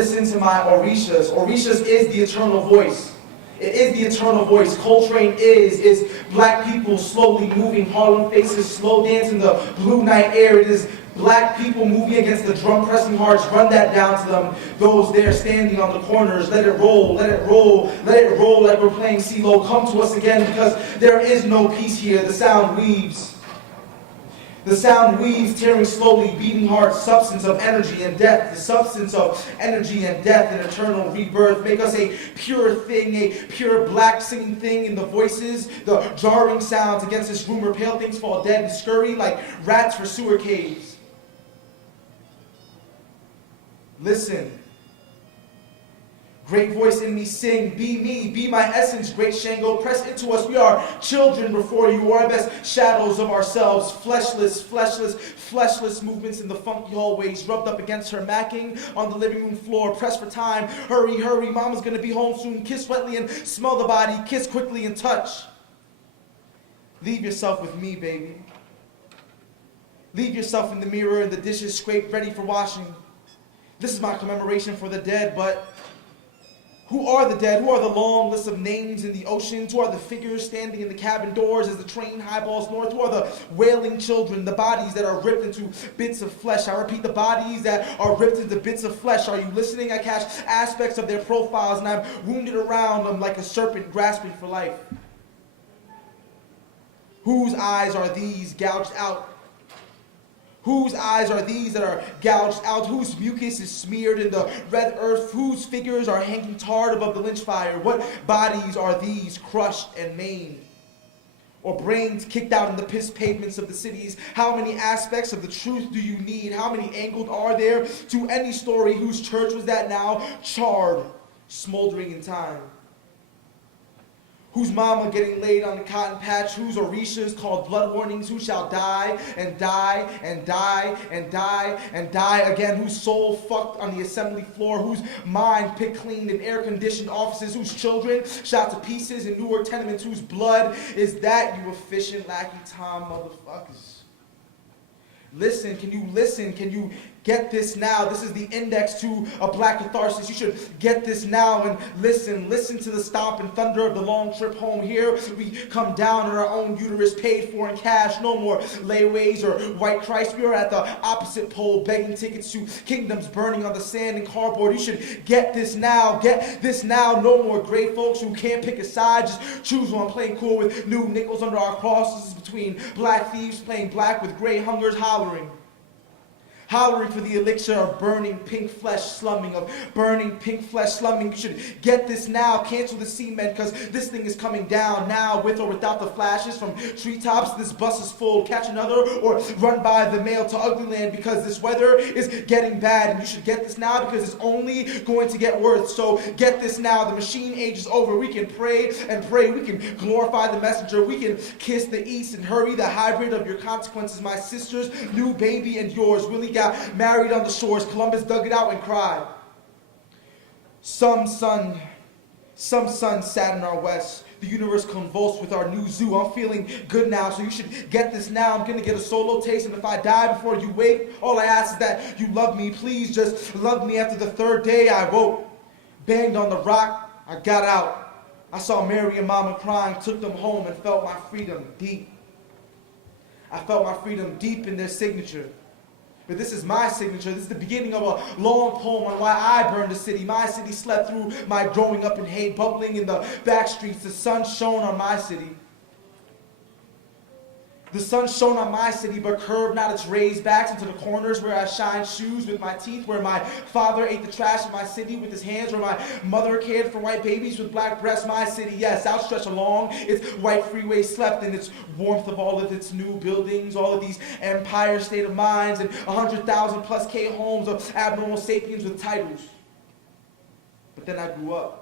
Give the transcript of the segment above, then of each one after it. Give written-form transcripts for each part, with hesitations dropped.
Listen to my Orishas. Orishas is the eternal voice. It is the eternal voice. Coltrane is black people slowly moving, Harlem faces slow dance in the blue night air. It is black people moving against the drum pressing hearts. Run that down to them. Those there standing on the corners. Let it roll, let it roll, let it roll like we're playing CeeLo. Come to us again because there is no peace here. The sound weaves. The sound weaves, tearing slowly, beating heart, substance of energy and death. The substance of energy and death and eternal rebirth. Make us a pure thing, a pure black singing thing in the voices. The jarring sounds against this rumor. Pale things fall dead and scurry like rats for sewer caves. Listen. Great voice in me sing, be me, be my essence, great Shango, press into us, we are children before you, our best shadows of ourselves, fleshless movements in the funky hallways, rubbed up against her macking on the living room floor, press for time, hurry, hurry, mama's gonna be home soon, kiss wetly and smell the body, kiss quickly and touch. Leave yourself with me, baby. Leave yourself in the mirror and the dishes scraped ready for washing. This is my commemoration for the dead, but who are the dead? Who are the long list of names in the oceans? Who are the figures standing in the cabin doors as the train highballs north? Who are the wailing children, the bodies that are ripped into bits of flesh? I repeat, the bodies that are ripped into bits of flesh. Are you listening? I catch aspects of their profiles and I'm wounded around them like a serpent grasping for life. Whose eyes are these gouged out? Whose eyes are these that are gouged out? Whose mucus is smeared in the red earth? Whose figures are hanging tarred above the lynch fire? What bodies are these crushed and maimed? Or brains kicked out in the piss pavements of the cities? How many aspects of the truth do you need? How many angled are there to any story? Whose church was that now? Charred, smoldering in time. Whose mama getting laid on the cotton patch? Whose Orishas called blood warnings? Who shall die and die and die and die and die again? Whose soul fucked on the assembly floor? Whose mind picked clean in air-conditioned offices? Whose children shot to pieces in Newark tenements? Whose blood is that, you efficient lackey Tom motherfuckers? Listen, can you listen? Can you get this now? This is the index to a black catharsis. You should get this now and listen. Listen to the stomp and thunder of the long trip home. Here we come down on our own uterus, paid for in cash. No more layaways or white Christ. We are at the opposite pole, begging tickets to kingdoms burning on the sand and cardboard. You should get this now. Get this now. No more gray folks who can't pick a side. Just choose one, playing cool with new nickels under our crosses between black thieves playing black with gray hungers hollering for the elixir of burning pink flesh slumming, of burning pink flesh slumming. You should get this now. Cancel the cement because this thing is coming down now, with or without the flashes from treetops. This bus is full. Catch another or run by the mail to Uglyland because this weather is getting bad and you should get this now because it's only going to get worse. So get this now. The machine age is over. We can pray and pray. We can glorify the messenger. We can kiss the east and hurry the hybrid of your consequences. My sister's new baby and yours. Willie got married on the shores. Columbus dug it out and cried. Some sun sat in our west. The universe convulsed with our new zoo. I'm feeling good now, so you should get this now. I'm gonna get a solo taste, and if I die before you wake, all I ask is that you love me. Please just love me. After the third day, I woke. Banged on the rock, I got out. I saw Mary and Mama crying, took them home, and felt my freedom deep. I felt my freedom deep in their signature. But this is my signature. This is the beginning of a long poem on why I burned the city. My city slept through my growing up in hate, bubbling in the back streets. The sun shone on my city. The sun shone on my city, but curved not its rays back into the corners where I shined shoes with my teeth, where my father ate the trash of my city with his hands, where my mother cared for white babies with black breasts. My city, yes, outstretched along its white freeway, slept in its warmth of all of its new buildings, all of these empire state of minds, and 100,000 plus K homes of abnormal sapiens with titles. But then I grew up.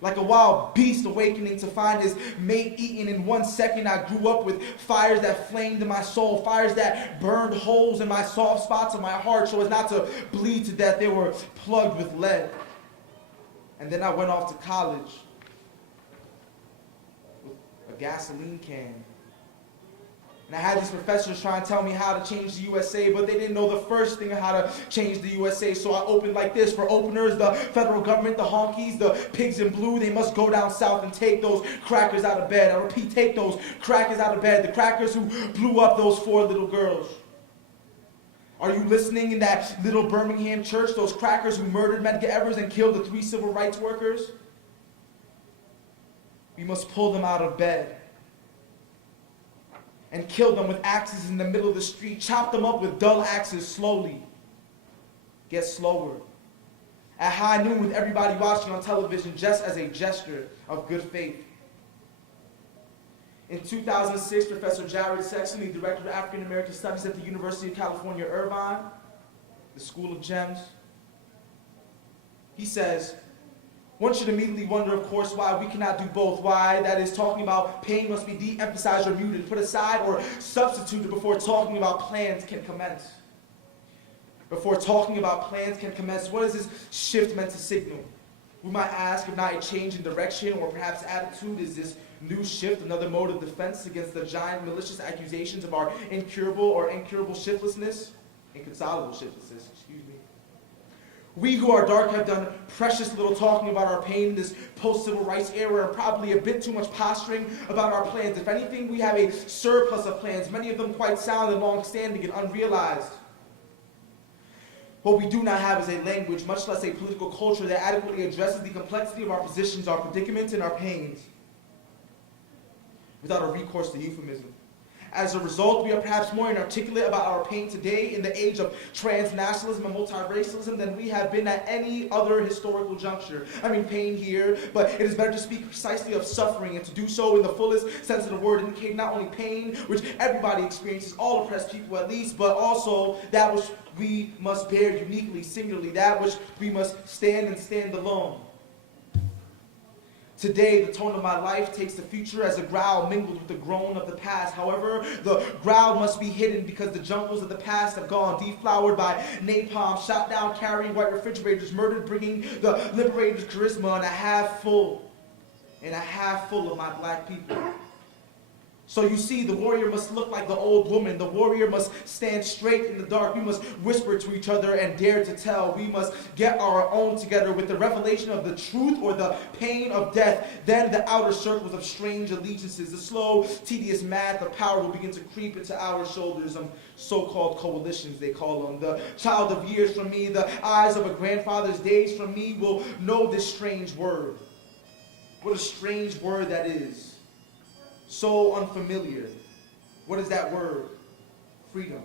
Like a wild beast awakening to find his mate eaten in 1 second. I grew up with fires that flamed in my soul, fires that burned holes in my soft spots of my heart so as not to bleed to death. They were plugged with lead. And then I went off to college with a gasoline can And I had these professors trying to tell me how to change the USA, but they didn't know the first thing on how to change the USA. So I opened like this. For openers, the federal government, the honkies, the pigs in blue, they must go down south and take those crackers out of bed. I repeat, take those crackers out of bed. The crackers who blew up those 4 little girls. Are you listening in that little Birmingham church? Those crackers who murdered Medgar Evers and killed the 3 civil rights workers? We must pull them out of bed and kill them with axes in the middle of the street. Chop them up with dull axes slowly. Get slower. At high noon with everybody watching on television just as a gesture of good faith. In 2006, Professor Jared Sexton, the Director of African American Studies at the University of California, Irvine, the School of Gems, he says, one should immediately wonder, of course, why we cannot do both. Why, that is, talking about pain must be de-emphasized or muted, put aside or substituted before talking about plans can commence. Before talking about plans can commence, what is this shift meant to signal? We might ask if not a change in direction or perhaps attitude. Is this new shift another mode of defense against the giant malicious accusations of our incurable shiftlessness? Inconsolable shiftlessness, excuse me. We who are dark have done precious little talking about our pain in this post-civil rights era, and probably a bit too much posturing about our plans. If anything, we have a surplus of plans, many of them quite sound and long-standing and unrealized. What we do not have is a language, much less a political culture, that adequately addresses the complexity of our positions, our predicaments, and our pains, without a recourse to euphemism. As a result, we are perhaps more inarticulate about our pain today in the age of transnationalism and multiracialism than we have been at any other historical juncture. I mean, pain here, but it is better to speak precisely of suffering, and to do so in the fullest sense of the word, indicating not only pain, which everybody experiences, all oppressed people at least, but also that which we must bear uniquely, singularly, that which we must stand and stand alone. Today, the tone of my life takes the future as a growl mingled with the groan of the past. However, the growl must be hidden because the jungles of the past have gone deflowered by napalm, shot down carrying white refrigerators, murdered bringing the liberator's charisma, and a half full of my black people. So you see, the warrior must look like the old woman. The warrior must stand straight in the dark. We must whisper to each other and dare to tell. We must get our own together with the revelation of the truth or the pain of death. Then the outer circles of strange allegiances, the slow, tedious math of power will begin to creep into our shoulders. So-called coalitions, they call them. The child of years from me, the eyes of a grandfather's days from me will know this strange word. What a strange word that is. So unfamiliar. What is that word? Freedom.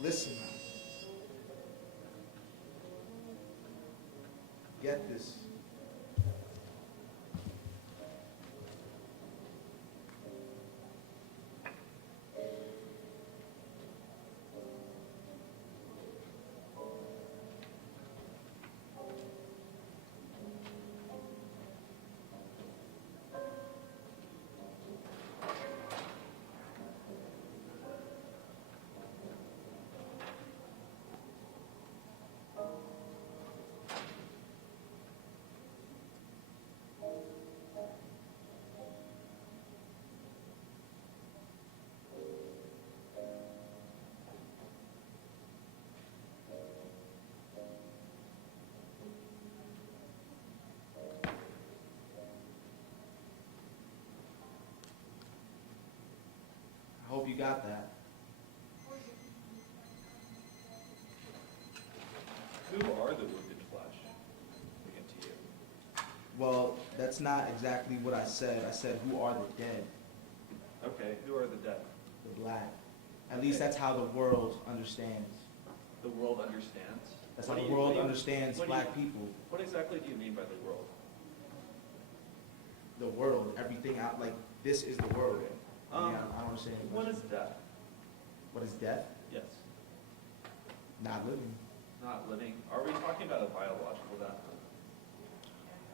Listen. Get this. I hope you got that. Who are the wounded flesh? Again to you. Well, that's not exactly what I said. I said, who are the dead? Okay, who are the dead? The black. At least that's how the world understands. The world understands? That's how the world understands black people. What exactly do you mean by the world? The world, everything out, like, this is the world. I don't understand. What is death? What is death? Yes. Not living. Not living. Are we talking about a biological death?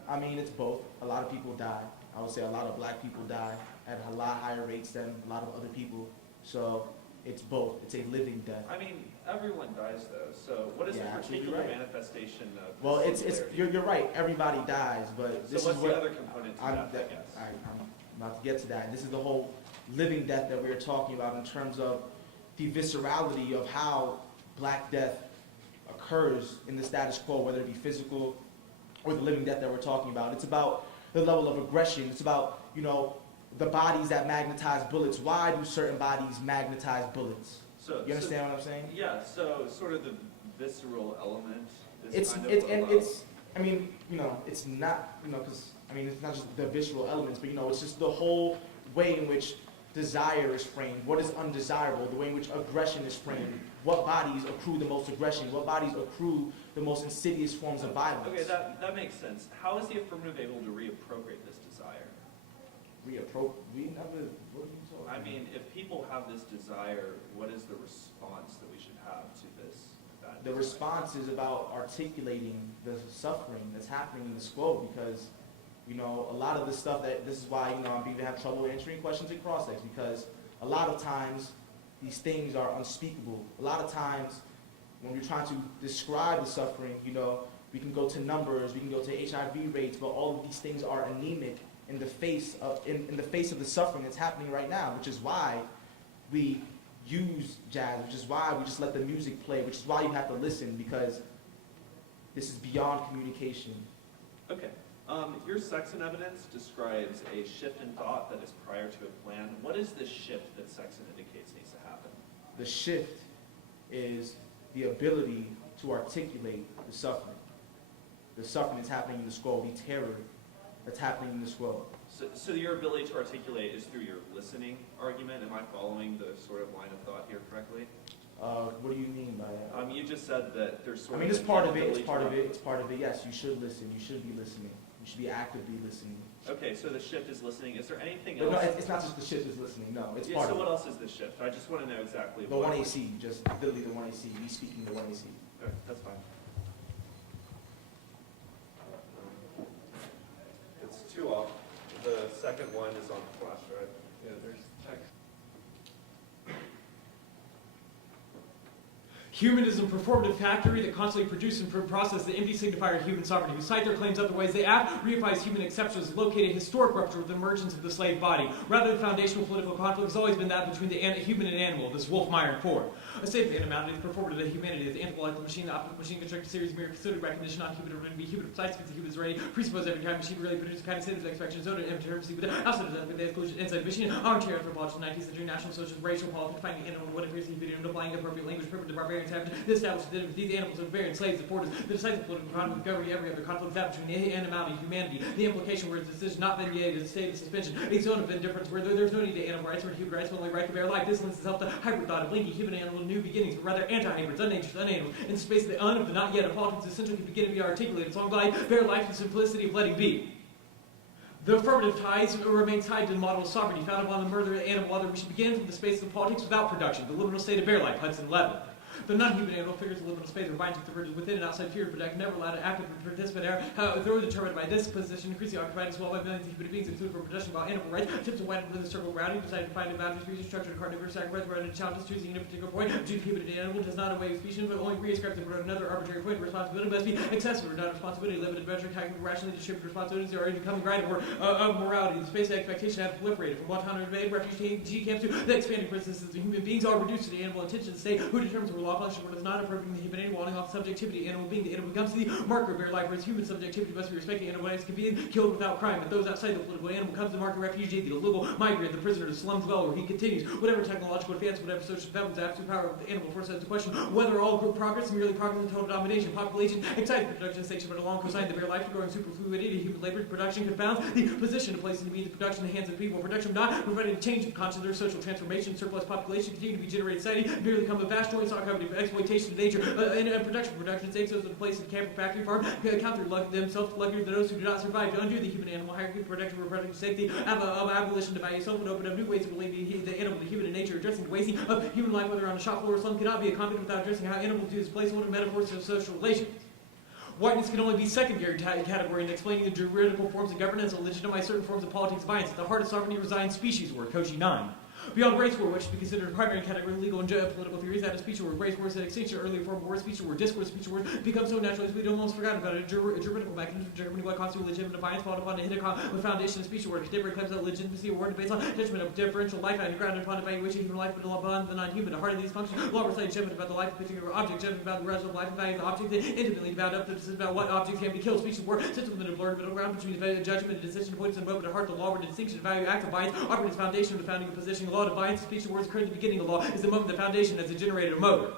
I mean, it's both. A lot of people die. I would say a lot of black people die at a lot higher rates than a lot of other people. So it's both. It's a living death. I mean, everyone dies though. So what is the particular manifestation of this? Well, you're right. Everybody dies, but so what's the other component to death, I guess? I'm about to get to that. This is the whole living death that we're talking about in terms of the viscerality of how Black death occurs in the status quo, whether it be physical or the living death that we're talking about. It's about the level of aggression. It's about, the bodies that magnetize bullets. Why do certain bodies magnetize bullets? So, you understand what I'm saying? Yeah, so sort of the visceral element is It's kind of it's not, because, it's not just the visceral elements, but, it's just the whole way in which desire is framed, what is undesirable, the way in which aggression is framed, what bodies accrue the most aggression, what bodies accrue the most insidious forms of violence. Okay, that makes sense. How is the affirmative able to reappropriate this desire? What are you talking about? I mean, if people have this desire, what is the response that we should have to this? The response is about articulating the suffering that's happening in this world, because, a lot of the stuff this is why, I'm beginning to have trouble answering questions in cross-sex, because a lot of times these things are unspeakable. A lot of times when we're trying to describe the suffering, we can go to numbers, we can go to HIV rates, but all of these things are anemic in the face of the suffering that's happening right now, which is why we use jazz, which is why we just let the music play, which is why you have to listen, because this is beyond communication. Okay. Your Sexton evidence describes a shift in thought that is prior to a plan. What is this shift that Sexton indicates needs to happen? The shift is the ability to articulate the suffering. The suffering that's happening in this world, the terror that's happening in this world. So your ability to articulate is through your listening argument. Am I following the sort of line of thought here correctly? What do you mean by that? You just said that there's sort of... it's part of it. It's part of it. Yes, you should listen. You should be listening. You should be actively listening. Okay, so the shift is listening. Is there anything else? No, it's not just the shift is listening. No, it's part of it. So what else is the shift? I just want to know exactly the 1AC, just literally the 1AC. Me speaking the 1AC. Okay, that's fine. It's 2 off. The second one is on flash, right? Yeah, there's text. Humanism, performative factory that constantly produces and processes the empty signifier of human sovereignty, who cite their claims other ways they act, reifies human exceptions, locate a historic rupture with the emergence of the slave body. Rather, the foundational political conflict has always been that between the human and animal, this Wolf-Meyer core. A state of animality is performative that humanity is the anthropological machine, the optical machine, constructed series, mere considered recognition, non-human, or to be human, precise, because the human is ready, presuppose every time machine really produces a kind of state of expectation, zone of immaturity, but outside of that, with the exclusion inside machine, armchair anthropological 19th century, national, social, racial, politics, finding animal, what appears to be applying appropriate language, primitive barbarians have established that these animals are barbarian slaves, supporters, the decisive political conflict, governing every other conflict that between animality and humanity, the implication where the decision not been made is a state of suspension, a zone of indifference where there's no need to animal rights or human rights, but only right to bear life. This lends itself to hybrid thought of linking human and animal new beginnings, but rather anti-hybrids, unnatured, unanimal, in the space of the of the not yet of politics essentially can begin to be articulated, song by bare life and simplicity of letting be. The affirmative ties remain tied to the model of sovereignty founded upon the murder of the animal other. We should begin from the space of politics without production, the liminal state of bare life, Hudson 11. The non-human animal figures the liminal space binds with the virtues within and outside fear, but I can never allow to active participant error, though determined by this position, increasingly occupied as well by millions of human beings, including for production about animal rights, tips and wide within the circle around you, decided to find a boundary species structure, carnivorous sacrifice, rather than challenges choosing in a particular point, due to human and animal does not away with species, but only reascribes and wrote another arbitrary point. Responsibility must be excessive or not responsibility, limited measure, calculated, rationally distributed responsibilities are becoming right of morality. The space of expectation have proliferated from Guantanamo Bay, refugee camps to the expanding prisons of human beings are reduced to the animal intention state, who determines where law punishment what is not appropriate the human animal, walling off subjectivity, animal being. The animal becomes the marker of bare life, whereas human subjectivity must be respected. Animal rights can be killed without crime. But those outside the political animal becomes the marker refugee, the illegal migrant, the prisoner, the slum dweller. He continues. Whatever technological advance, whatever social development, the absolute power of the animal forces the question whether all group progress is merely progress in total domination. Population, excited production station, but along cosine the bare life to growing superfluidity, human labor production confounds the position of placing to be the production in the hands of the people. Production not providing a change of conscience or social transformation, surplus population continue to be generated society, merely become a vast joint stock company of exploitation of nature and production takes those in place in camp or factory farm, counter themselves lucky to those who do not survive, to undo the human animal hierarchy, protect reproductive safety, of abolition to value self, and open up new ways of believing the animal, the human in nature, addressing the wasting of human life, whether on the shop floor or slum, cannot be accompanied without addressing how animals use place one of metaphors of social relations. Whiteness can only be secondary category in explaining the juridical forms of governance and legitimize certain forms of politics violence. At the heart of sovereignty resides species work, Koshi 9. Beyond race war, which should be considered a primary category of legal and political theories, that is speech war, race war is an extinction, earlier form of war, speech war, discourse, speech war, become so natural as we almost forgot about it. A juridical mechanism determining what constitutes legitimate defiance, founded upon a hidden foundation of speech war. Contemporary claims that legitimacy awarded based on judgment of differential life and grounded upon evaluation of human life, but upon the non-human. The heart of these functions, law recites judgment about the life of a particular object, judgment about the rest of life, and value of the object, intimately bound up to decision about what objects can be killed. Speech war sits within a blurred middle ground between the judgment and decision points and moment of heart. The law, where the distinction of value acts bias, operates foundation of the founding of position. The law defines speech war occurred at the beginning of the law is the moment the foundation has generated a motor.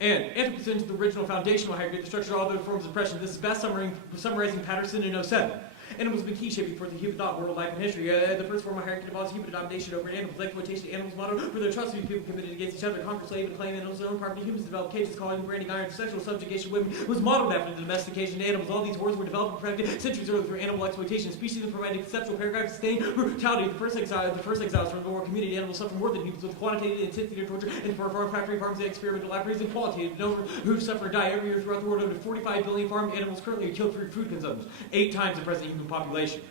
And anthropocene is the original foundational hierarchy, the structure of all other forms of oppression. This is best summarizing Patterson in 07. Animals have been key shaping for the human thought, world, life, and history. The first form of hierarchy involves human domination over animals. Exploitation of animals model for their trust to be people committed against each other. Conquer, slave, and claim animals' own property. Humans developed cages, calling, branding, iron, sexual subjugation of women was modeled after the domestication of animals. All these horrors were developed and perfected centuries earlier through animal exploitation. Species that provided conceptual paragraphs sustained brutality. The first exiles from the war community animals suffer more than humans with quantitative intensity of torture and for factory farms and experimental laboratories and qualitative number who suffer and die every year throughout the world. Over 45 billion farmed animals currently are killed for food consumption, 8 times the present human population.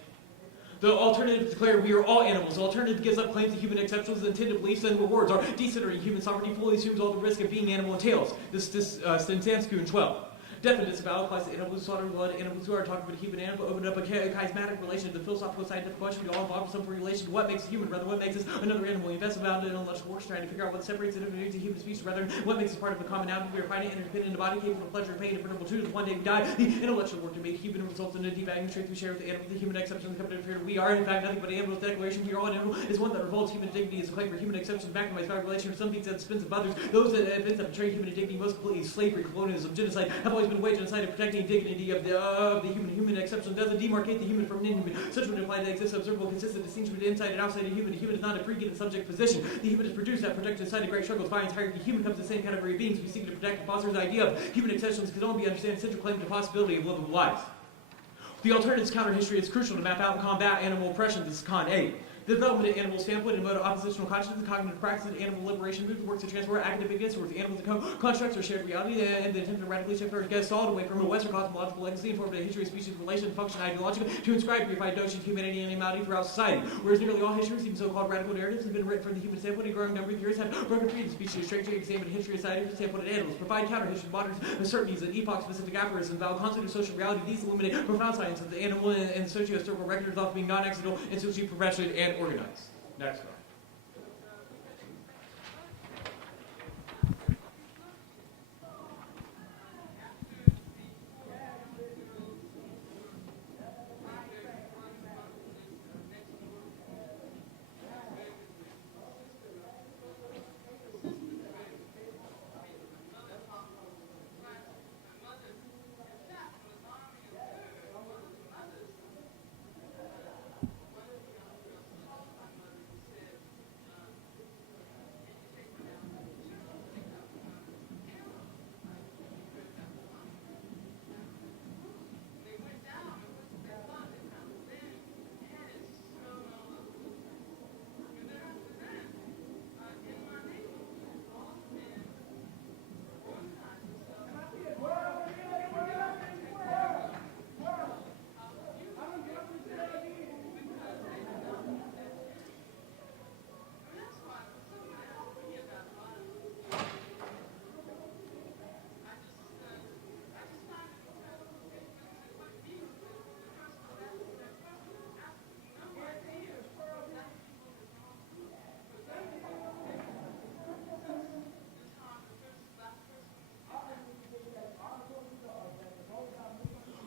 The alternative declared we are all animals. The alternative gives up claims to human exceptions, intended beliefs, and rewards. Our decentralizing human sovereignty fully assumes all the risk of being animal entails. This Stensansku in 12. Death and disavow applies to animals who slaughter blood, animals who are talking about a human animal, open up a charismatic relation to the philosophical scientific question. We all involved in some relation to what makes a human, rather what makes us another animal. We invest about it in intellectual works, trying to figure out what separates it from the human species, rather than what makes us part of a commonality. We are finite, interdependent, a body capable of pleasure and pain, invulnerable to the one day we die. The intellectual work to make human results in a deep value strength we share with the animal, the human exception, the covenant of fear. We are, in fact, nothing but animals. Declaration, we are all an animal, is one that revolts human dignity as a claim for human exceptions, maximized by relation to some things at the expense of others. Those that betray human dignity most completely, slavery, colonialism, genocide, have always been waged on the side of protecting dignity of the human. Human exception doesn't demarcate the human from an inhuman. Such would imply that exists observable, consistent distinction between inside and outside of human. The human is not a freak in subject position. The human is produced that protected inside of great struggles, violence, hierarchy. Human comes in the same category of beings we seek to protect and foster the idea of human exceptions can only be understood in central claim to the possibility of livable lives. The alternatives counter history is crucial to map out and combat animal oppression. This is Con 8. The development of animal standpoint and mode of oppositional consciousness, cognitive practice, and animal liberation movement works to transfer academic discourse. The animals and constructs are shared reality and the attempt to radically shift our guests all away from a Western cosmological legacy and form a history of species, relation, function, ideological to inscribe purified notions of humanity and animality throughout society. Whereas nearly all histories, even so-called radical narratives, have been written from the human standpoint, a growing number of theories have broken free the species, strangely examined history of society from the standpoint of animals, provide counter-history, modern uncertainties, and epoch-specific aphorisms, valid concept of social reality. These illuminate profound science of the animal and the socio-historical record of being non-accidental and socially professional and organized. Next one.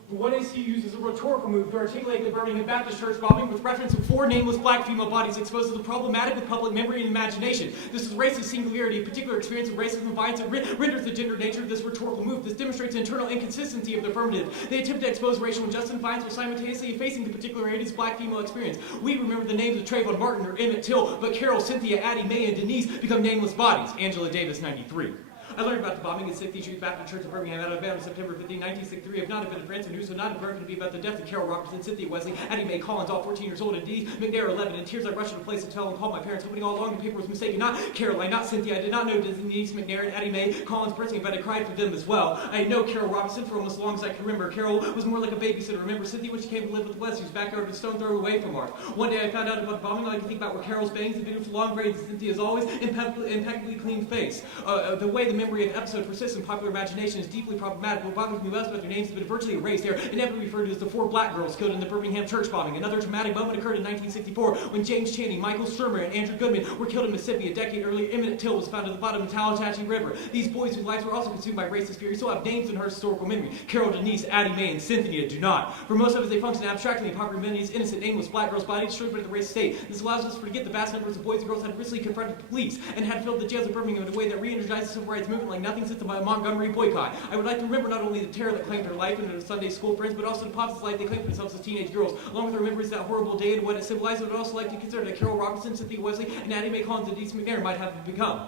What is he used as a rhetorical move to articulate the Birmingham Baptist Church bombing with reference to 4 nameless black female bodies exposed to the problematic with public memory and imagination. This is racist singularity, a particular experience of racism and violence that renders the gender nature of this rhetorical move. This demonstrates the internal inconsistency of the affirmative. They attempt to expose racial injustice and violence while simultaneously effacing the particularities of black female experience. We remember the names of Trayvon Martin or Emmett Till, but Carol, Cynthia, Addie, Mae, and Denise become nameless bodies. Angela Davis, 93. I learned about the bombing in 60th Street Baptist Church in Birmingham, Alabama, September 15, 1963. If not, have been in France and news, so not important to be about the death of Carol Robertson, Cynthia Wesley, Addie Mae Collins, all 14 years old, and Dee McNair, 11. In tears, I rushed to the place to tell and called my parents, hoping all along the paper was mistaken. Not Caroline, not Cynthia. I did not know Denise McNair and Addie Mae Collins personally, but I cried for them as well. I know Carol Robinson for almost as long as I can remember. Carol was more like a babysitter. Remember Cynthia when she came to live with Wesley, whose backyard was a stone throw away from ours. One day I found out about the bombing. All I could think about were Carol's bangs and beautiful long braids, and Cynthia's always impeccably clean face. The way the memory of the episode persists in popular imagination is deeply problematic. What bothers me most about their names has been virtually erased. They are inevitably referred to as the 4 black girls killed in the Birmingham church bombing. Another dramatic moment occurred in 1964 when James Channing, Michael Sturmer, and Andrew Goodman were killed in Mississippi. A decade earlier, Emmett Till was found at the bottom of the Tallahatchie River. These boys whose lives were also consumed by racist fury still have names in her historical memory. Carol, Denise, Addie Mae, and Cynthia do not. For most of us, they function abstractly in popular memory's innocent, nameless black girls' bodies destroyed by the racist state. This allows us to forget the vast numbers of boys and girls had recently confronted the police and had filled the jails of Birmingham in a way that re-energized the civil rights movement like nothing since the Montgomery boycott. I would like to remember not only the terror that claimed her life and her Sunday school friends, but also the Pops' life they claimed for themselves as teenage girls. Along with remembering that horrible day and what it symbolized, I would also like to consider that Carol Robertson, Cynthia Wesley, and Addie Mae Collins and Denise McNair might have become.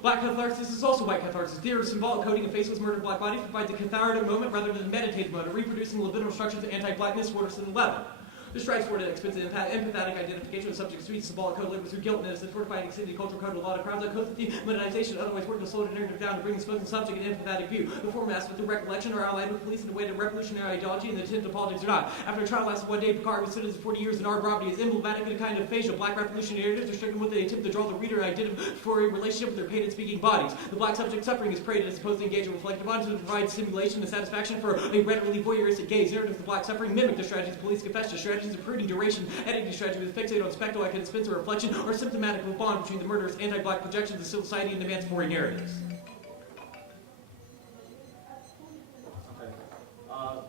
Black catharsis is also white catharsis. Theory of symbolic coding and faceless murder of black bodies provides a cathartic moment rather than a meditative moment, reproducing libidinal structures of anti-blackness, Waterston 11. This strives toward an expensive empathetic identification of the subject's sweet symbolic code labors through guilt and innocence, fortifying extended cultural code of a lot of crimes like code the monetization, otherwise working to slow the narrative down to bring the spoken subject an empathetic view. The former aspects of recollection are allied with police in a way that revolutionary ideology and the intent of politics are not. After a trial lasted 1 day, Picard was sentenced to 40 years in armed robbery is emblematic of a kind of facial. Black revolutionary narratives are stricken with the attempt to draw the reader an identifying relationship with their painted speaking bodies. The black subject suffering is preyed as opposed to engage in reflective bodies to provide stimulation and satisfaction for a readily voyeuristic gaze. Narratives of black suffering mimic the strategies of police confess to strategies of prudent duration. Editing strategy with fixate on spectacle, like dispense or reflection, or symptomatic of a bond between the murderous anti-black projections of civil society and emancipatory narratives. Okay.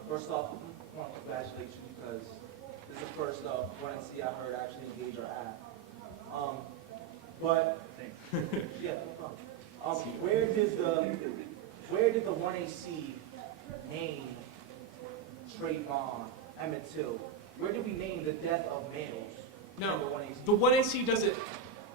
First off, I want to congratulate you because this is the first one I heard actually engage our app. But yeah, no problem. Where did the 1AC name Trayvon, Emmett Till? Where did we name the death of males? No, the 1AC? the 1AC doesn't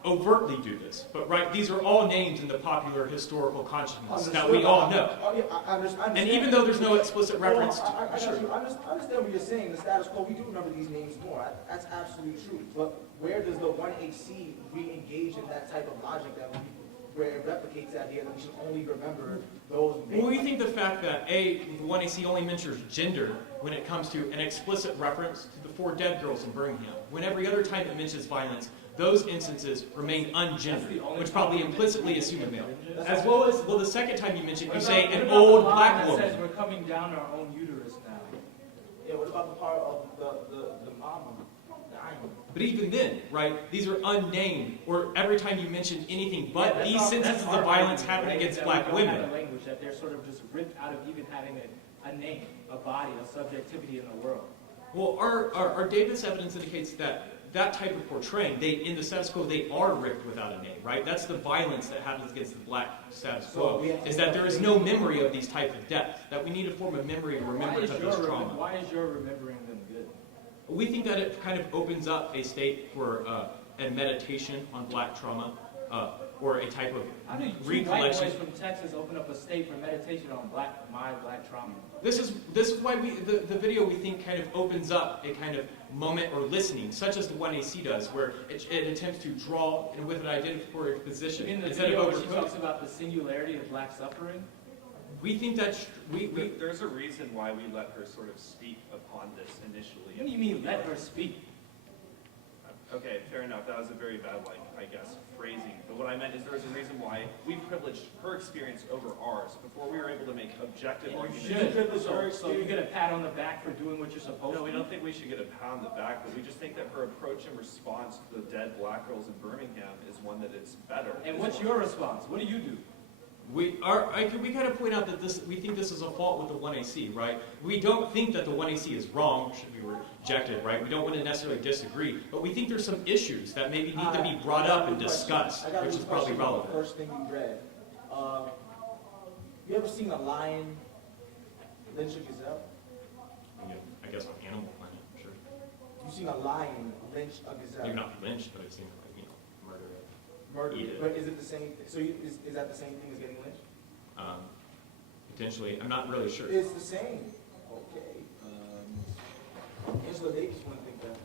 overtly do this, but right, these are all names in the popular historical consciousness that we all know. Oh, yeah, I understand. And even though there's no explicit reference to... I understand what you're saying, the status quo, we do remember these names more. That's absolutely true. But where does the 1AC re-engage in that type of logic where it replicates the idea that we should only remember those names? Well, we think the fact that the 1AC only mentions gender when it comes to an explicit reference to the 4 dead girls in Birmingham. When every other time it mentions violence, those instances remain ungendered, which probably implicitly assume a male. As well as, the second time you mention, you say an old black woman. Says we're coming down our own uterus now. Yeah, what about the part of the mama, the iron? But even then, right, these are unnamed, or every time you mention anything but these sentences of violence happening against black women. Language that they're sort of just ripped out of even having a name, a body, a subjectivity in the world. Well, our Davis evidence indicates that type of portraying, in the status quo, they are ripped without a name, right? That's the violence that happens against the black status quo, is that there is no memory of these types of deaths, that we need a form of memory and remembrance of this trauma. Why is your remembering them good? We think that it kind of opens up a state for a meditation on black trauma, or a type of How do two white boys from Texas open up a state for meditation on my black trauma? This is why the video we think kind of opens up a kind of moment or listening, such as the 1AC does, where it attempts to draw with an identificatory position. In the instead video of where she talks about the singularity of black suffering? We think that There's a reason why we let her sort of speak upon this initially. What do you mean let her speak? Okay, fair enough. That was a very bad, phrasing. But what I meant is there was a reason why we privileged her experience over ours before we were able to make objective arguments. So you get a pat on the back for doing what you're supposed to? No, we don't think we should get a pat on the back, but we just think that her approach and response to the dead black girls in Birmingham is one that is better. And what's your response? What do you do? we kind of point out that we think this is a fault with the 1AC, right? We don't think that the 1AC is wrong, should be rejected, right? We don't want to necessarily disagree, but we think there's some issues that maybe need to be brought up and discussed, which is probably relevant. The first thing you read. You ever seen a lion lynch a gazelle? I guess on Animal Planet, sure. You've seen a lion lynch a gazelle? Maybe not lynched, but I've seen murder. Murder. Eat it. But is it the same? So is that the same thing as getting lynched? potentially. I'm not really sure. It's the same. Okay. Angela Davis wouldn't think that.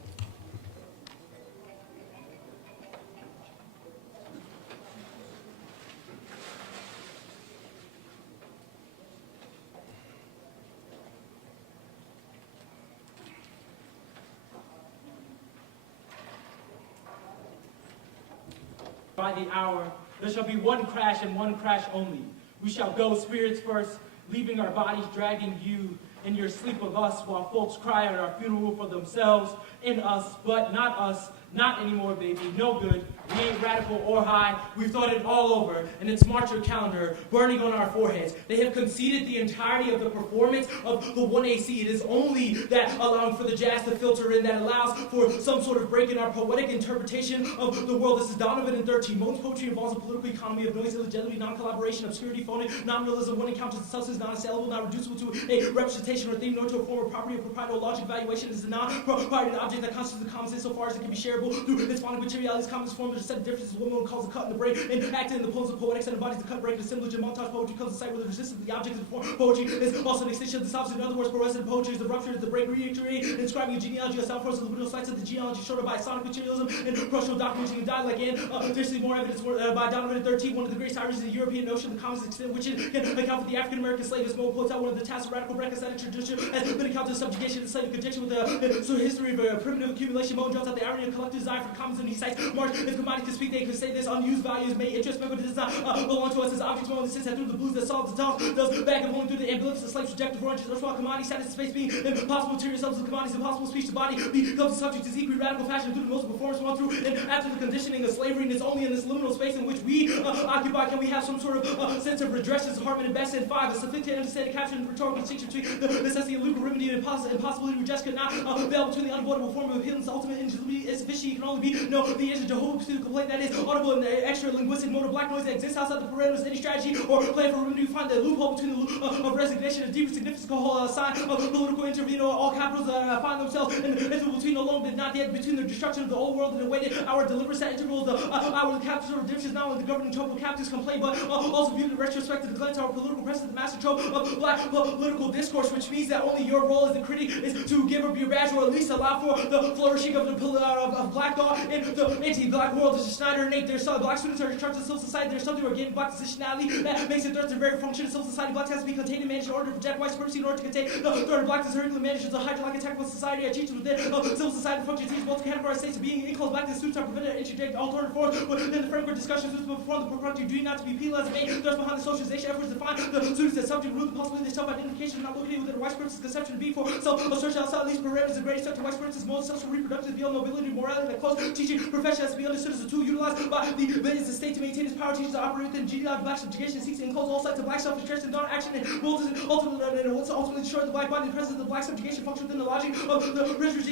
By the hour, there shall be one crash and one crash only. We shall go spirits first, leaving our bodies dragging you in your sleep of us, while folks cry at our funeral for themselves, in us, but not us. Not anymore, baby. No good. We ain't radical or high. We've thought it all over, and it's marcher calendar burning on our foreheads. They have conceded the entirety of the performance of the 1AC. It is only that allowing for the jazz to filter in that allows for some sort of break in our poetic interpretation of the world. This is Donovan and 13. Moan's poetry involves a political economy of noise, illegitimity, non-collaboration, obscurity, phonic, non-realism, one encounters the substance, non-assailable, not reducible to a representation or theme, nor to a form of property or proprietary logic. Valuation is a non-proprietary object that constitutes the common sense so far as it can be shareable through its phonic materialities, common form of a set of differences. One woman calls a cut in the break, and acting in the poems of poetics and embodies the cut break. Assemblage and montage poetry comes to sight with the resistance of the object of the form. Poetry is also an extension of the substance. In other words, resident poetry is the rupture, is the break, reiterating, inscribing a genealogy of sound force of the middle sites of the genealogy shorter by sonic materialism and crucial documenting and dialect. And additionally, more evidence by Donovan and 13. One of the greatest ironies is the European notion of the common extent which it can account for the African American slave. As Mo quotes out, one of the tasks of radical breakfast that tradition has been accounted for subjugation and slave in conjunction with the sort of history of primitive accumulation. Mo draws out the irony of collective desire for commons, and he cites Marx. If commodities could speak, they could say this: unused values may interest, but it does not belong to us as objects. Well, in the sense that through the blues that solves the tongue, does back and rolling through the ambulances, the slaves rejected oranges, erstwhile commodities, status space being impossible material substance of commodities, impossible speech to body, becomes the subject to equally radical fashion through the most performance run through and after the conditioning of slavery. And it's only in this liminal space in which we occupy can we have some sort of sense of redress. As Hartman and Best and 5, a sufficient understanding, capturing the rhetorical distinction between the necessity of legal remedy and impossibility of redress could not avail between the unavoidable form of appealance. Ultimate injury is sufficient. It can only be no the answer Jehovah's to the complaint that is audible and the extra linguistic mode of black noise that exists outside the parameters of any strategy or plan for remedy. You find the loophole between the loop of resignation and deeper significance sign of political intervene. All capitals find themselves in the interval between alone, but not yet between the destruction of the old world and the way that our deliverance at intervals our captures of redemption, not only the governing trope of captives complain, but also viewed in retrospect to the glance of our political presence, the master trope of black political discourse, which means that only your role as the critic is to give up your badge or at least allow for the flourishing of the of black thought in the anti-black world. As Schneider and Nate, there's black students are in charge of civil society. There's something organic black positionality that makes it threat to the very function of civil society. Blacks has to be contained and managed in order to project white supremacy in order to contain the threat of blacks as curriculum manages a hydraulic attack on society. I teach within civil society function teach multiple categorized states of being enclosed black students are prevented to interject alternative forms within the framework discussions to perform the proprietary duty not to be penalized and made thus behind the socialization efforts to find the students that subject root the possibility of self-identification not located within the white supremacist conception to be for self-assertion outside these parameters. The greatest step to white supremacist modes social reproductive beyond nobility morality that close teaching profession has to be understood as a tool utilized by the millions of state to maintain its power. Teachers to operate within genealogical black subjugation seeks to enclose all sides of black self-interest and non-action and will ultimately destroy the black body. The presence of the black subjugation function within the logic of the regime.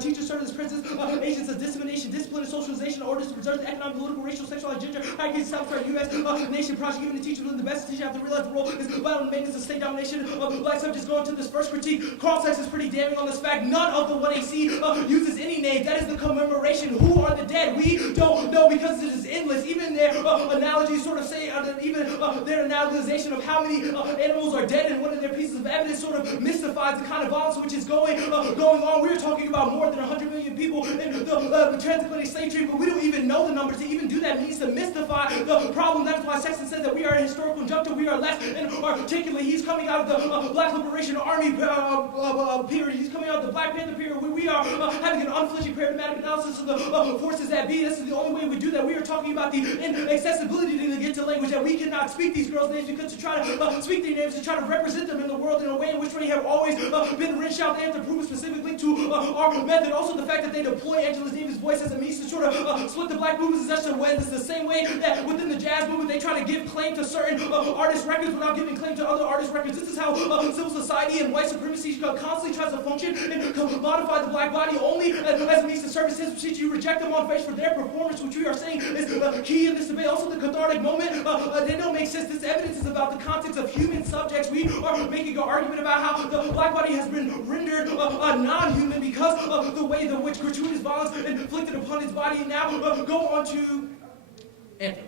Teachers serve as princes, agents of dissemination, discipline, and socialization, orders to preserve the economic, political, racial, sexual, and gender hierarchies established by U.S. nation project. Even the teachers within the best teacher have to realize the role is vital in maintenance of state domination of black subjects. Going to this first critique, Carl Sachs is pretty damning on this fact. None of the 1AC uses any name. That is the commemoration. Who are the dead? We don't know because it is endless. Even their analogies sort of say, even their analyzation of how many animals are dead and one of their pieces of evidence sort of mystifies the kind of violence which is going on. We're talking about more than 100 million people in the transatlantic slave trade, but we don't even know the numbers. To even do that means to mystify the problem. That's why Sexton says that we are a historical conjuncture. We are less articulate. He's coming out of the Black Liberation Army period. He's coming out of the Black Panther period. We are having an unflinching paradigmatic analysis of the forces that be. This is the only way we do that. We are talking about the inaccessibility to get to language, that we cannot speak these girls' names because to try to speak their names, to try to represent them in the world in a way in which they have always been wrenched out. They have to prove a specific link to our method. Also, the fact that they deploy Angela Davis' voice as a means to sort of split the black movement in such a way. It's the same way that within the jazz movement they try to give claim to certain artists' records without giving claim to other artists' records. This is how civil society and white supremacy constantly tries to function and modify the black body only as a means to service his procedure. You reject them on face for their performance, which we are saying is key in this debate. Also, the cathartic moment, they don't make sense. This evidence is about the context of human subjects. We are making an argument about how the black body has been rendered non-human because of the way in which gratuitous violence inflicted upon its body. And now go on to Anthony.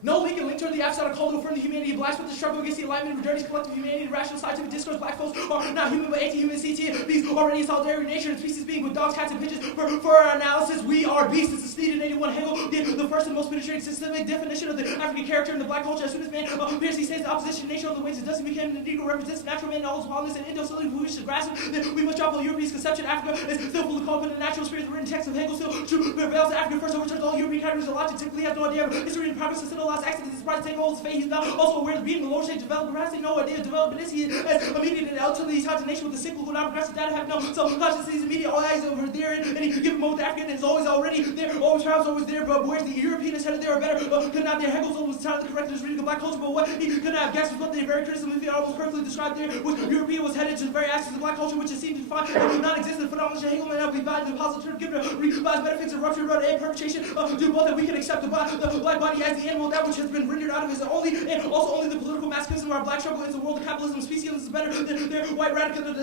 No link and link to the outside call to affirm the humanity of blacks with the struggle against the alignment of modernity, collective humanity, the rational scientific discourse. Black folks are not human but anti-human. CT, these already in solidarity with nature and species being with dogs, cats, and pigeons. For our analysis, we are beasts. It's Steve 81 Hegel, the first and most penetrating systemic definition of the African character in the black culture. As soon as man appears, he says the opposition to nature of the ways it doesn't become the Negro represents natural man, all his wildness and indocility. We wish to grasp that we must drop all European conception. Africa is still fully called in the natural spirit. The written text of Hegel still true prevails. Africa first overturns all European categories of logic. Typically has no idea of history and progress and still lost accidents. His pride to take hold of his fate. He's not also aware of being the lower stage development. Perhaps they no idea of development is. He has immediate and ultimately tied to nature with the cyclical non-progressive data have no self-consciousness. He's immediate all eyes over there and he give him with the African is always already there. Always travels always there. But where's the European is headed there or better? Could not there. Hegel's was entirely correct in his reading of black culture. But what he could not have guessed was what the very criticism if he almost perfectly described there was European was headed to the very aspects of black culture which it seemed to find non-existent phenomenon. Hegel may not be valued the positive given revised benefits of rupture road and perpetration do both that we can accept the black body as the animal that which has been rendered out of his only and also only the political masculinism of our black struggle is the world of capitalism. Speciesism is better than their white radical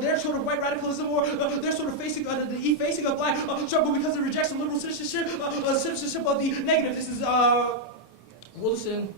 their sort of white radicalism or their sort of facing the effacing of black struggle because it rejects the liberal citizenship of the negative. This is Wilson.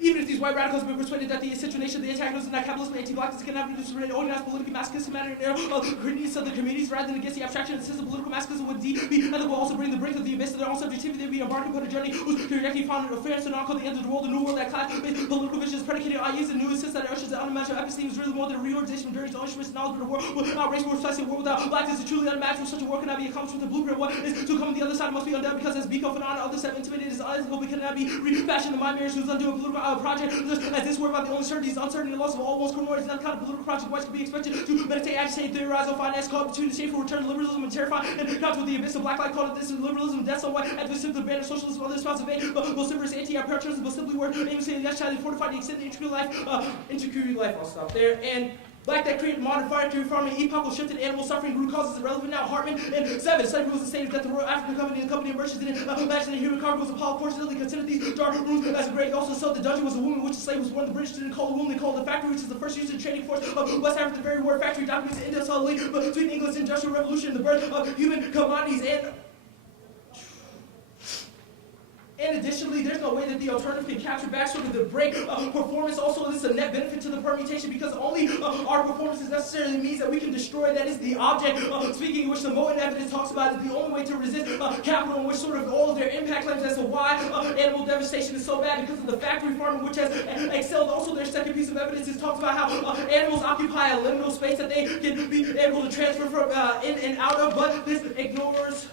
Even if these white radicals have been persuaded that the essential nature of the antagonism that capitalism and anti-blackness cannot be reduced to organized politically masculinist manner in their communities of the communities rather than against the abstraction and system of political masculinism would be and will also bring the brink of the abyss of their own subjectivity. They be embarked upon a journey whose trajectory founded affairs to not call the end of the world, a new world that class-based political vision is predicated on ideas and new insists that ushers that unimaginable episteme is really more than a reorganization of journeys to instruments and knowledge of the world without race war, precisely a world without blackness is truly unimaginable. Such a world cannot be accomplished with a blueprint. What is to come on the other side must be undone because as Biko phenomena others have intimated is unethical. We cannot be refashioned the mind mirrors whose undo a political project. As this word about the uncertainties, uncertainty, and loss of all one's commodities, not the kind of political project which can be expected to meditate, agitate, theorize, on finance, call between the shameful return to liberalism and terrifying and counter with the abyss of black light, called it this is liberalism, death, so white, advocacy of the banner, socialism, other responsibility, but vociferous anti-patriotism, but simply word, aiming to say that's trying to fortify the extent of integrity life. I'll stop there. And black that created modern fire to farming, epochal shifted animal suffering, root causes irrelevant now. Hartman and 7. Slavery was the state that the Royal African Company and the Company of Merchants didn't imagine that human cargo was a Apollo course. They considered these dark rooms as great. Also, so the dungeon was a woman, which the slave was born. The British didn't call the woman, they called the factory, which is the first use of training force of West Africa. The very word factory documents the industrial link between England's industrial revolution and the birth of human commodities. And additionally, there's no way that the alternative can capture back sort of the break performance. Also, this is a net benefit to the permutation because only our performance is necessarily means that we can destroy. That is the object. Speaking in which the Moen evidence talks about is the only way to resist capital, in which sort of all of their impact claims as to why animal devastation is so bad because of the factory farming, which has excelled. Also, their second piece of evidence is talks about how animals occupy a liminal space that they can be able to transfer from in and out of, but this ignores.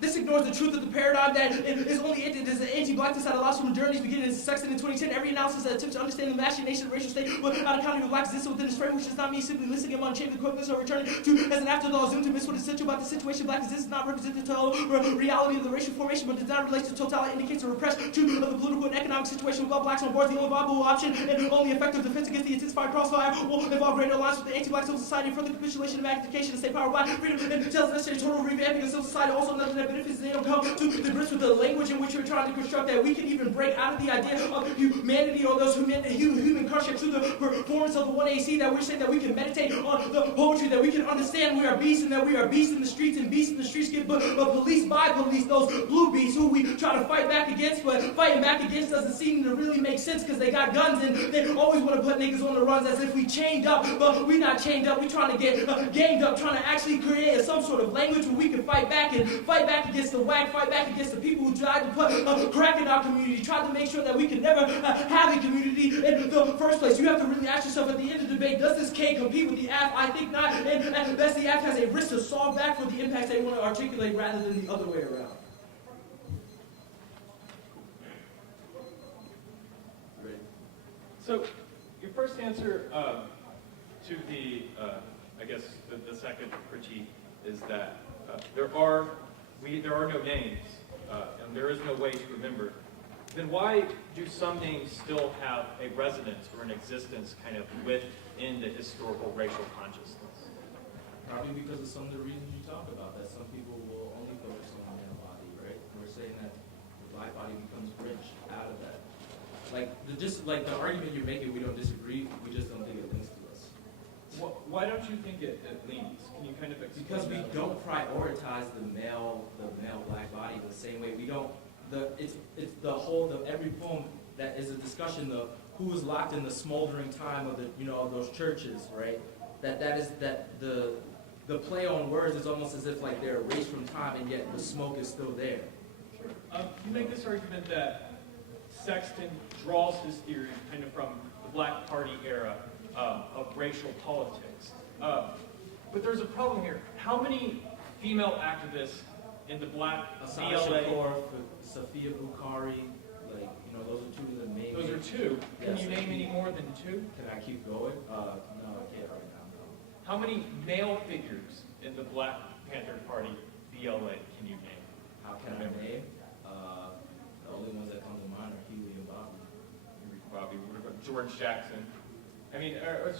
This ignores the truth of the paradigm that is only it is the anti-blackness that allows for modernity's beginning in Sexton in 2010. Every analysis that attempts to understand the machination of the racial state without accounting for black existence within this framework, which does not mean simply listing him on chain of quickness or returning to as an afterthought zoom to miss what is essential about the situation. Black existence is not represented to reality of the racial formation, but does not relate to totality, indicates a repressed truth of the political and economic situation without blacks on board. The only viable option and only effective defense against the intensified crossfire will involve greater alliance with the anti-black civil society, further capitulation and magnification of state power, black freedom, and tells necessary total revamping of civil society. Also, nothing that benefits they don't come to the grips with the language in which we're trying to construct that we can even break out of the idea of humanity or those human constructs through the performance of the 1AC that we're saying that we can meditate on the poetry, that we can understand we are beasts and that we are beasts in the streets and beasts in the streets get policed by police, those blue beasts who we try to fight back against, but fighting back against doesn't seem to really make sense because they got guns and they always want to put niggas on the runs as if we chained up, but we not chained up, we trying to get ganged up, trying to actually create some sort of language where we can fight back and fight back against the whack, fight back against the people who tried to put crack in our community, tried to make sure that we could never have a community in the first place. You have to really ask yourself at the end of the debate, does this K compete with the AF? I think not. And at best, the AF has a risk to solve back for the impacts they want to articulate rather than the other way around. Great. So, your first answer to the, I guess, the second critique is that there are no names, and there is no way to remember. Then why do some names still have a resonance or an existence kind of within the historical racial consciousness? Probably because of some of the reasons you talk about, that some people will only focus on the male body, right? And we're saying that the black body becomes rich out of that. Like the argument you're making, we don't disagree, we just don't think it links to us. So Why don't you think it leans? Can you kind of explain Because we that? don't prioritize the male black body the same way. We don't. It's every poem that is a discussion of who was locked in the smoldering time of of those churches, right? The play on words is almost as if like they're erased from time, and yet the smoke is still there. Sure. You make this argument that Sexton draws his theory kind of from the Black Party era of racial politics. But there's a problem here. How many female activists in the Black Asana BLA? Shakur, Safia Bukhari, those are two of the main. Those are two. Can Yes. you name any more than two? Can I keep going? No, I can't right now. No. How many male figures in the Black Panther Party BLA can you name? How can I name? The only ones that come to mind are Huey and Bobby. Bobby, what about George Jackson? I mean,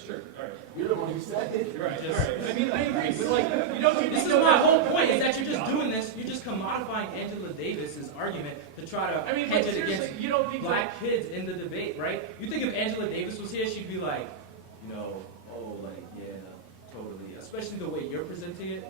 sure, all right. You're the one who said it. You're right, all right. I mean, I agree, but like, you don't need This is my whole point, is that you're just doing this, you're just commodifying Angela Davis's argument to try to I mean, hedge but it seriously, against you don't think black kids in the debate, right? You think if Angela Davis was here, she'd be like, yeah, totally. Especially the way you're presenting it.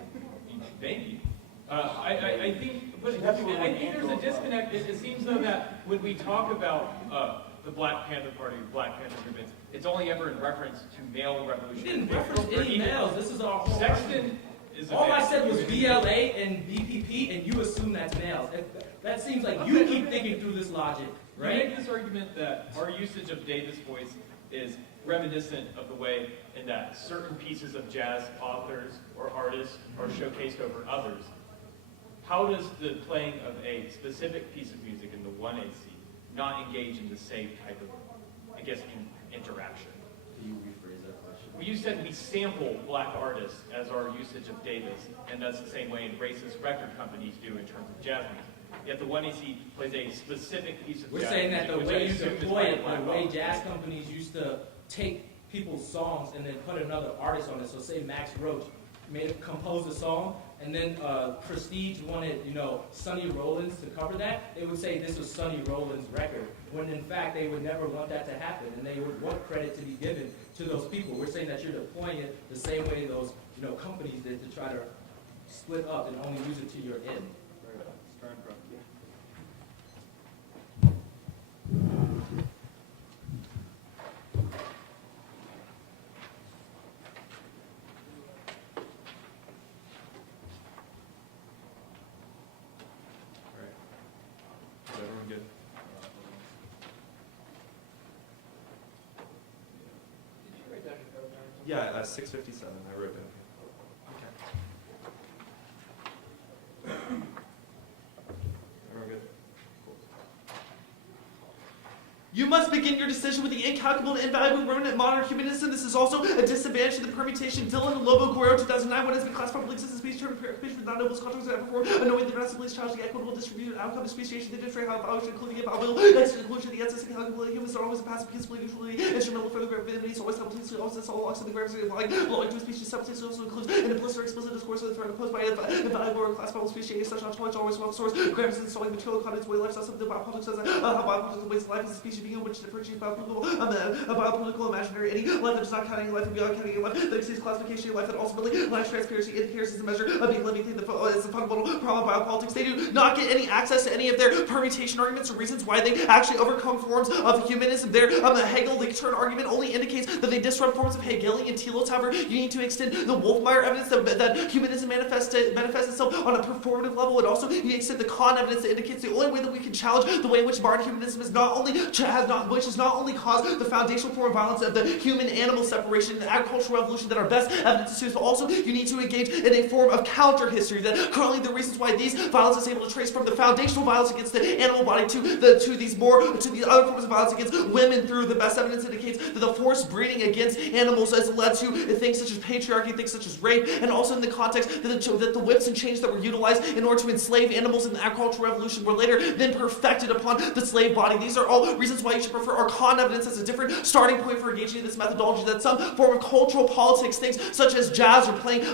Maybe. I think, but I think there's a disconnect. It seems though that when we talk about the Black Panther Party, Black Panther movements, it's only ever in reference to male You revolution. didn't reference any males. This is our whole argument. Sexton is a All I male. said was BLA and BPP, and you assume that's males. That seems like you keep thinking through this logic, You right? make this argument that our usage of Davis' voice is reminiscent of the way in that certain pieces of jazz authors or artists are showcased over others. How does the playing of a specific piece of music in the 1AC not engage in the same type of, I guess, interaction? Can you rephrase that question? Well, you said we sample black artists as our usage of Davis, and that's the same way racist record companies do in terms of jazz music. Yet the 1AC plays a specific piece of We're jazz saying that music, the which I way you assume is deploy by a it, black the way author. jazz companies used to take people's songs and then put another artist on it. So say Max Roach composed a song, and then Prestige wanted, Sonny Rollins to cover that. They would say this was Sonny Rollins' record, when in fact they would never want that to happen, and they would want credit to be given to those people. We're saying that you're deploying it the same way those, companies did to try to split up and only use it to your end. Is everyone good? Yeah, 6:57. I wrote down. Everyone good? You must begin your decision with the incalculable and invaluable remnant of modern humanism. This is also a disadvantage to the permutation. Dylan Lobo Guerrero, 2009, what has been classified public existence speech term speech with non-nobles contracts ever before, knowing the massive police challenge the equitable distribution outcome of speciation, the different how values including about next to conclusion the essence incalculable humans are always a passive peacefully neutrally instrumental for the gravity, always simultaneously always all locks of the gravity like belonging to a species substance also includes an implicit or explicit discourse of the threat imposed by invaluable or classifiable species such as knowledge always well source gravity installing material contents way lifestyle something about politics says how biopolitics ways of life is a species being which differentiates biopolitical imaginary any life that does not count any life and beyond counting any life that exceeds classification of life that ultimately life's transparency indicates as a measure of being living thing is a fundamental problem of biopolitics. They do not get any access to any of their permutation arguments or reasons why they actually overcome forms of humanism. Their Hegel-Lichtern argument only indicates that they disrupt forms of Hegelian telos. However, you need to extend the Wolfmeyer evidence that humanism manifests itself on a performative level, and also you need to extend the Kant evidence that indicates the only way that we can challenge the way in which modern humanism is not only caused the foundational form of violence of the human-animal separation in the agricultural revolution that our best evidence is, but also you need to engage in a form of counter-history that currently the reasons why these violence is able to trace from the foundational violence against the animal body to the other forms of violence against women through the best evidence indicates that the forced breeding against animals has led to things such as patriarchy, things such as rape, and also in the context that the whips and chains that were utilized in order to enslave animals in the agricultural revolution were later then perfected upon the slave body. These are all reasons reasons why you should prefer our Kant evidence as a different starting point for engaging in this methodology, that some form of cultural politics, things such as jazz or playing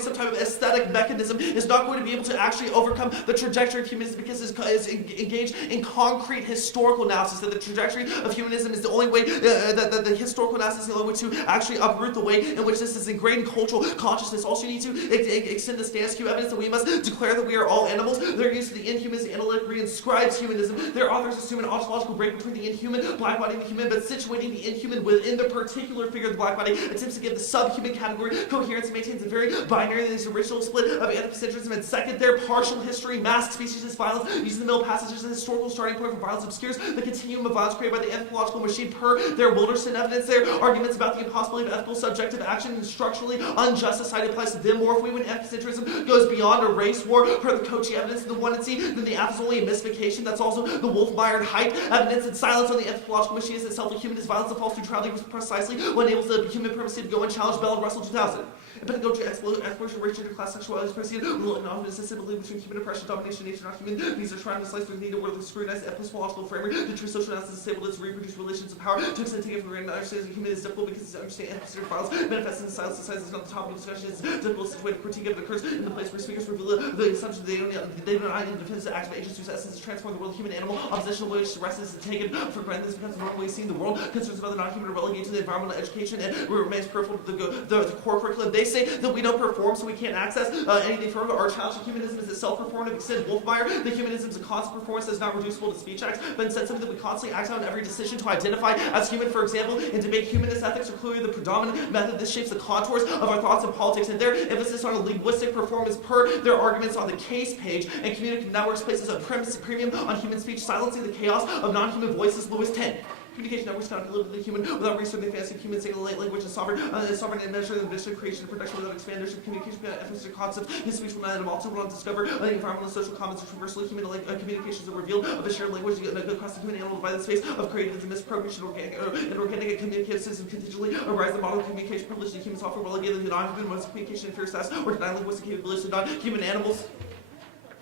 some type of aesthetic mechanism, is not going to be able to actually overcome the trajectory of humanism because it's engaged in concrete historical analysis, that the trajectory of humanism is the only way, that the historical analysis is the only way to actually uproot the way in which this is ingrained in cultural consciousness. Also, you need to extend the stance quo evidence that we must declare that we are all animals. Their use of the inhumanist analytic reinscribes humanism. Their authors assume an ontological break between the inhuman, black body, and the human, but situating the inhuman within the particular figure of the black body attempts to give the subhuman category coherence, maintains a very binary, this original split of anthropocentrism, and second, their partial history, masked species as violence, using the middle passage as a historical starting point for violence, obscures the continuum of violence created by the anthropological machine per their Wilderson evidence. Their arguments about the impossibility of ethical subjective action and structurally unjust society applies to them more. If we when anthropocentrism goes beyond a race war per the Kochi evidence and the one and see, then the app is only a mystification. That's also the Wolfmeyer and Haidt evidence, and silence on the anthropological machine is itself a humanist violence that falls neutrality precisely what enables the human primacy to go and challenge Bell and Russell 2000. Pedagogy, exploration, race, gender, class, sexuality, proceed, and systemically between human oppression, domination, nature, not human. These are trying to slice through the need to work with scrutinized epistemological framework. The true social analysis is able to reproduce relations of power. To extend taking for granted understanding human is difficult because to understand anthropocentrism violence manifests in silence. Society is not the topic of discussion. It's difficult to situation critique of it occurs in the place where speakers reveal the assumption they don't need to defend the active agents whose essence is transform the world human animal. Oppositional ways to rest is taken for granted. This becomes the normal way of seeing the world. Concerns about the non-human are relegated to the environmental education and remains peripheral to the core curriculum. They say that we don't perform, so we can't access anything further. Our challenge to humanism is itself performative. Extend Wolfmeyer, the humanism is a constant performance that is not reducible to speech acts, but instead something that we constantly act out in every decision to identify as human. For example, in debate, humanist ethics are clearly the predominant method that shapes the contours of our thoughts and politics, and their emphasis on a linguistic performance per their arguments on the case page and communicative networks places a premium on human speech, silencing the chaos of non-human voices. Lewis 10. Communication networks cannot deliver the human without researching the fancy of human single language and sovereign and measure the vision, creation, and production without expansion. Communication without emphasis concept. His speech will not also will not discover the environmental and social commons which universally human communications are revealed of a shared language across the human animal by the space of creative and misappropriation and organic and communicative systems contingently arise the model of communication privilege to human software relegated to non-human modes of communication and fear status or deny linguistic capabilities to non-human animals.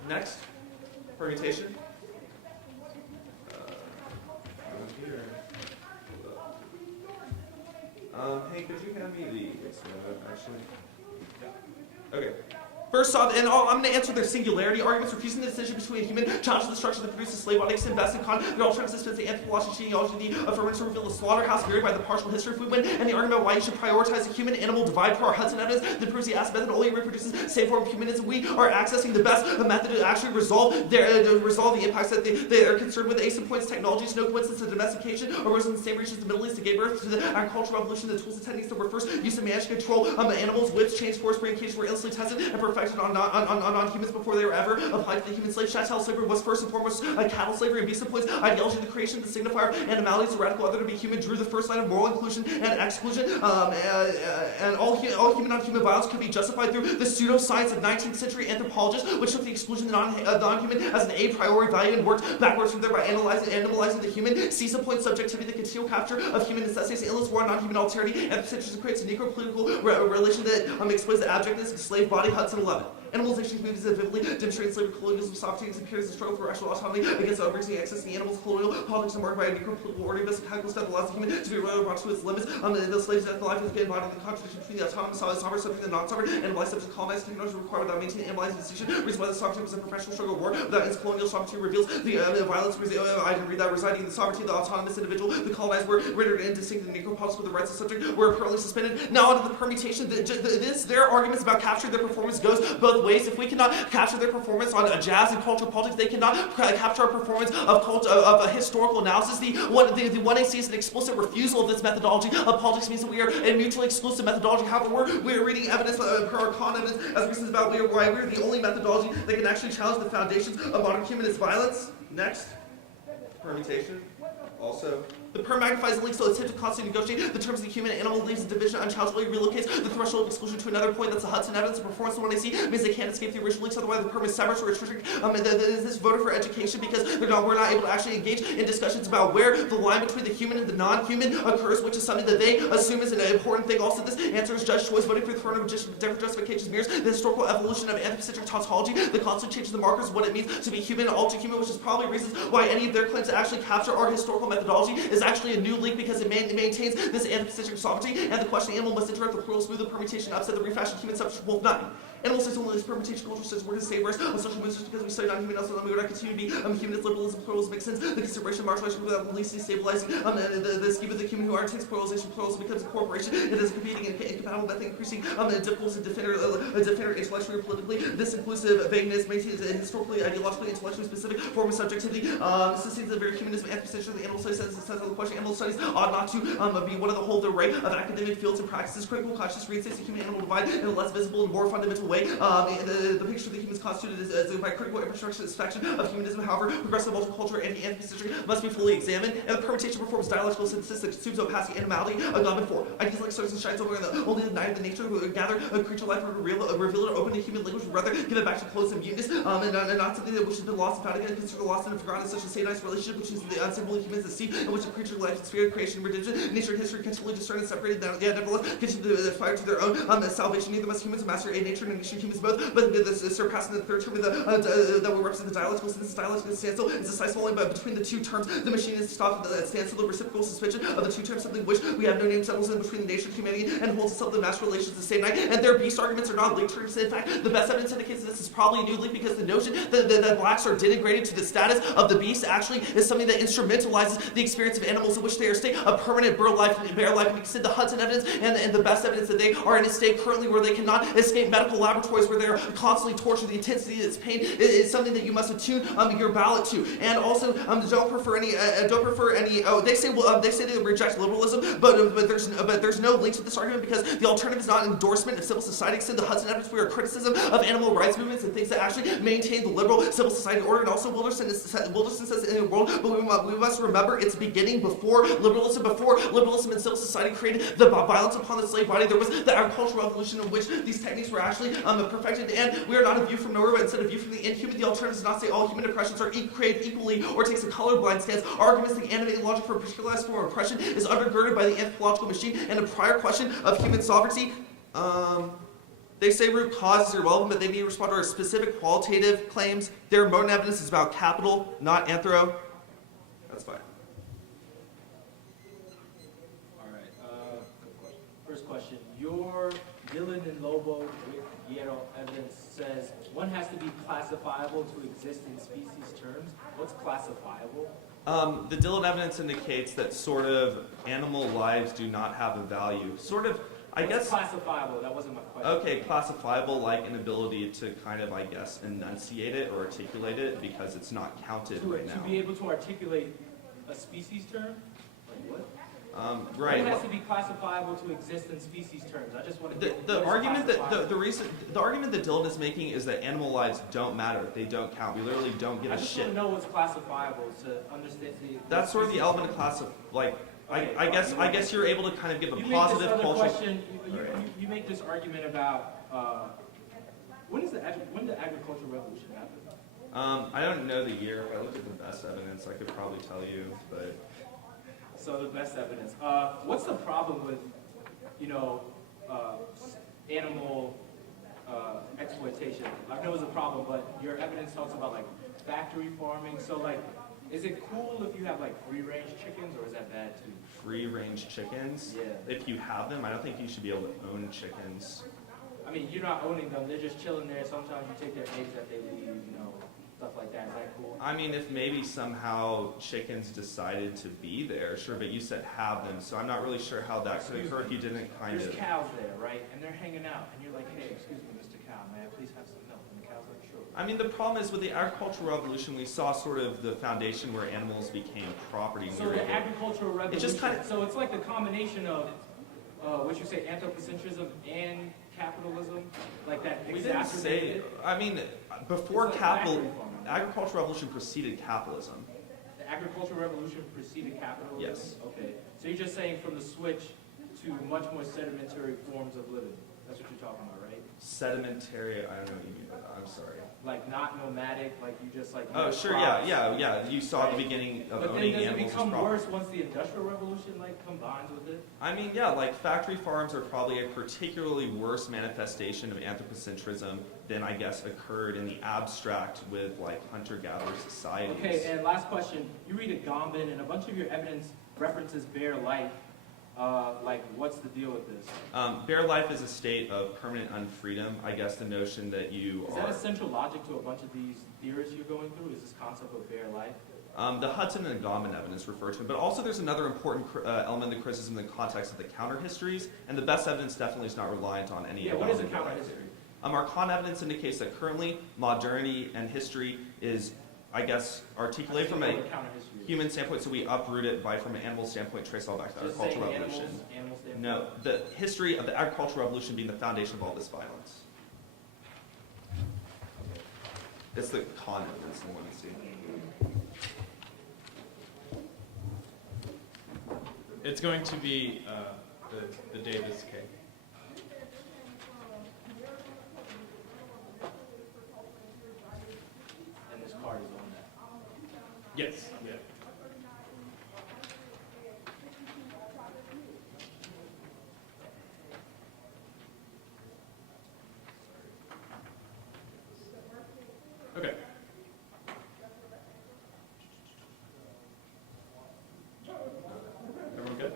Next, permutation. Hey, could you hand me the experiment, actually? Okay. First off, and I'm going to answer their singularity arguments, refusing the decision between a human, challenging the structure that produces slave body, extend best in con, they're all trying to dispense the anthropology, genealogy, the affirmance to reveal the slaughterhouse buried by the partial history of food, and the argument about why you should prioritize the human-animal divide per our Hudson evidence that proves the acid method only reproduces the same form of humanism. We are accessing the best method to actually resolve the impacts that they are concerned with. Ace points technologies, no coincidence, the domestication arose in the same regions of the Middle East that gave birth to the agricultural revolution. The tools and techniques that were first used to manage and control animals, whips, chains, force breeding cages were endlessly tested and perfected on non-humans before they were ever applied to the human slave. Chattel slavery was first and foremost cattle slavery, and Beeson points ideology of the creation of the signifier animalities, the radical other to be human, drew the first line of moral inclusion and exclusion, and all human on-human violence could be justified through the pseudoscience of 19th century anthropologists, which took the exclusion of non-human as an a priori value and worked backwards from there by animalizing the human. Cesa points subjectivity, the continual capture of human necessities, endless war on non-human alterity, anthropocentrism creates a necro-political relation that explains the abjectness of slave body. Hudson 11. Animalization communities that vividly demonstrate slavery, colonialism, sovereignty, and periods of struggle for rational autonomy against the unreasoning access to the animals. Colonial politics are marked by a necro-political order based on calculus that allows the human to be brought to its limits. The slave's death life has been embodied in the contradiction between the autonomous sovereign subject and non-sovereign, animalized subject colonized technology required without maintaining animalizing distinction. Reason why the sovereignty was a professional struggle war without its colonial sovereignty reveals the violence I can read that residing in the sovereignty of the autonomous individual. The colonized were rendered indistinct and necropolitics with the rights of subject were permanently suspended. Now onto the permutation. Their arguments about capturing their performance goes both ways. If we cannot capture their performance on jazz and cultural politics, they cannot capture our performance of historical analysis. The 1AC is an explicit refusal of this methodology of politics, means that we are a mutually exclusive methodology. However, we are reading evidence per our Kant evidence as reasons about why we are the only methodology that can actually challenge the foundations of modern humanist violence. Next, permutation. Also The perm magnifies the link, so it's to constantly negotiate the terms of the human and animal leaves the division unchallengeably relocates the threshold of exclusion to another point. That's the Hudson evidence of performance. The one they see means they can't escape the original links, otherwise the perm is severance or restriction. This voter for education because we're not able to actually engage in discussions about where the line between the human and the non-human occurs, which is something that they assume is an important thing. Also, this answer is judge choice. Voting for the throne of different justifications mirrors the historical evolution of anthropocentric tautology. The constantly changes the markers of what it means to be human and all too human, which is probably reasons why any of their claims to actually capture our historical methodology is actually a new link because it maintains this anthropocentric sovereignty. And the question animal must interact with plural smooth the permutation upset the refashioned human subject wolf 9. Animal says only this permutation culture says we're going to save us on social movements just because we study non-human else, and then we're going to continue to be humanist liberalism, pluralism makes sense. The consideration of marginalization without releasing, stabilizing, the scheme of the human who are takes pluralization becomes a corporation. It is competing and incompatible method increasing difficulties and defender intellectually or politically. This inclusive vagueness maintains a historically, ideologically, intellectually specific form of subjectivity. This seems the very humanism, anthropocentric, the animal studies says of the question. Animal studies ought not to be one of the whole array of academic fields and practices. Critical consciousness reinstates the human-animal divide in a less visible and more fundamental way. The picture of the humans constituted is by critical infrastructure satisfaction of humanism. However, progressive multicultural anti-anthropocentric must be fully examined, and the permutation performs dialectical synthesis that assumes opacity, animality, a God for. Ideas like stars and shines over in the only the night of the nature who gather a creature life and reveal it open to human language, rather give it back to close and muteness, and not something that which has been lost and found again, consider lost and forgotten, such as Ceda relationship, which is the unstable humans that see, in which the creature life, spirit, creation, redemption, nature, and history continually discerned and separated. Nevertheless, continue to aspire to their own salvation. Neither must humans master a nature and nation humans both, but surpassing the third term that will represent the dialectical synthesis. Dialectical standstill is decisive only but between the two terms. The machine is stopped at standstill. The reciprocal suspension of the two terms, something which we have no name, settles in between the nature of humanity and holds itself in natural relations the same night. And their beast arguments are not linked terms. In fact, the best evidence indicates that this is probably a new link because the notion that blacks are denigrated to the status of the beast actually is something that instrumentalizes the experience of animals in which they are a state of permanent bare life. And we consider the Hudson evidence and the best evidence that they are in a state currently where they cannot escape medical laboratories, where they are constantly tortured. The intensity of its pain is something that you must attune your ballot to. And also, don't prefer any. They say they reject liberalism, but there's no link to this argument because the alternative is not endorsement of civil society. Extend the Hudson evidence for your criticism of animal rights movements and things that actually maintain the liberal civil society order. And also, Wilderson says in the world, but we must remember its beginning before liberalism and civil society created the violence upon the slave body. There was the agricultural revolution in which these techniques were actually perfected. And we are not a view from nowhere, but instead a view from the inhuman. The alternative does not say all human oppressions are created equally or takes a colorblind stance. Arguments the animating logic for a particularized form of oppression is undergirded by the anthropological machine and a prior question of human sovereignty. They say root cause is irrelevant, but they need to respond to our specific qualitative claims. Their modern evidence is about capital, not anthro. That's fine. All right. First question. Your Dylan and Lobo with Yero evidence says one has to be classifiable to exist in species terms. What's classifiable? The Dylan evidence indicates that sort of animal lives do not have a value. Sort of, I guess. Classifiable. That wasn't my question. Okay, classifiable, like an ability to kind of, I guess, enunciate it or articulate it because it's not counted right now. To be able to articulate a species term? Like what? Right. It has to be classifiable to exist in species terms. I just want to. The argument that the argument that Dylan is making is that animal lives don't matter. They don't count. We literally don't give a shit. I just want to know what's classifiable to understand the. That's sort of the element of class of like. Okay, I guess you're able to kind of give a positive cultural. Question. You make this argument about when did the agricultural revolution happen? I don't know the year. If I looked at the best evidence, I could probably tell you, but. So the best evidence. What's the problem with, animal exploitation? I know it's a problem, but your evidence talks about like factory farming. So like, is it cool if you have like free-range chickens, or is that bad too? Free-range chickens? Yeah. If you have them, I don't think you should be able to own chickens. I mean, you're not owning them; they're just chilling there. Sometimes you take their eggs that they leave, stuff like that. Is that cool? I mean, if maybe somehow chickens decided to be there, sure, but you said have them, so I'm not really sure how that could occur if you didn't kind There's of... cows there, right? And they're hanging out, and you're like, hey, excuse me, Mr. Cow, may I please have some milk? And the cow's like, sure. I mean, the problem is with the agricultural revolution, we saw sort of the foundation where animals became property. So the agricultural revolution, it just kind of, so it's like the combination of, what you say, anthropocentrism and capitalism, like that we didn't say, I mean, before capital, agricultural revolution preceded capitalism. the agricultural revolution preceded capitalism? Yes. Okay. So you're just saying from the switch to much more sedimentary forms of living. That's what you're talking about, right? Sedimentary, I don't know what you mean by that. I'm sorry. Like not nomadic, like you just like. Oh, sure, yeah. You saw at the beginning of But then owning does it animals as become property. worse once the Industrial Revolution like combines with it? I mean, yeah, like factory farms are probably a particularly worse manifestation of anthropocentrism than I guess occurred in the abstract with like hunter-gatherer societies. Okay, and last question. You read Agamben and a bunch of your evidence references bare life. Like, what's the deal with this? Bare life is a state of permanent unfreedom. I guess the notion that you Is that a central logic to a bunch of these theories you're going through? Is this concept of bare life? The Hudson and Agamben evidence refer to it, but also there's another important element of the criticism in the context of the counter-histories, and the best evidence definitely is not reliant on any Yeah, what is a Agamben counter-history? Our con evidence indicates that currently modernity and history is, I guess, articulated from a counter-history is? human standpoint, so we uproot it from an animal standpoint, trace all back to the Just agricultural saying revolution. animal standpoint? No, the history of the agricultural revolution being the foundation of all this violence. It's the con evidence we want to see. It's going to be the Davis case. And this card is on that. Yes. Yeah. Okay. Everyone good?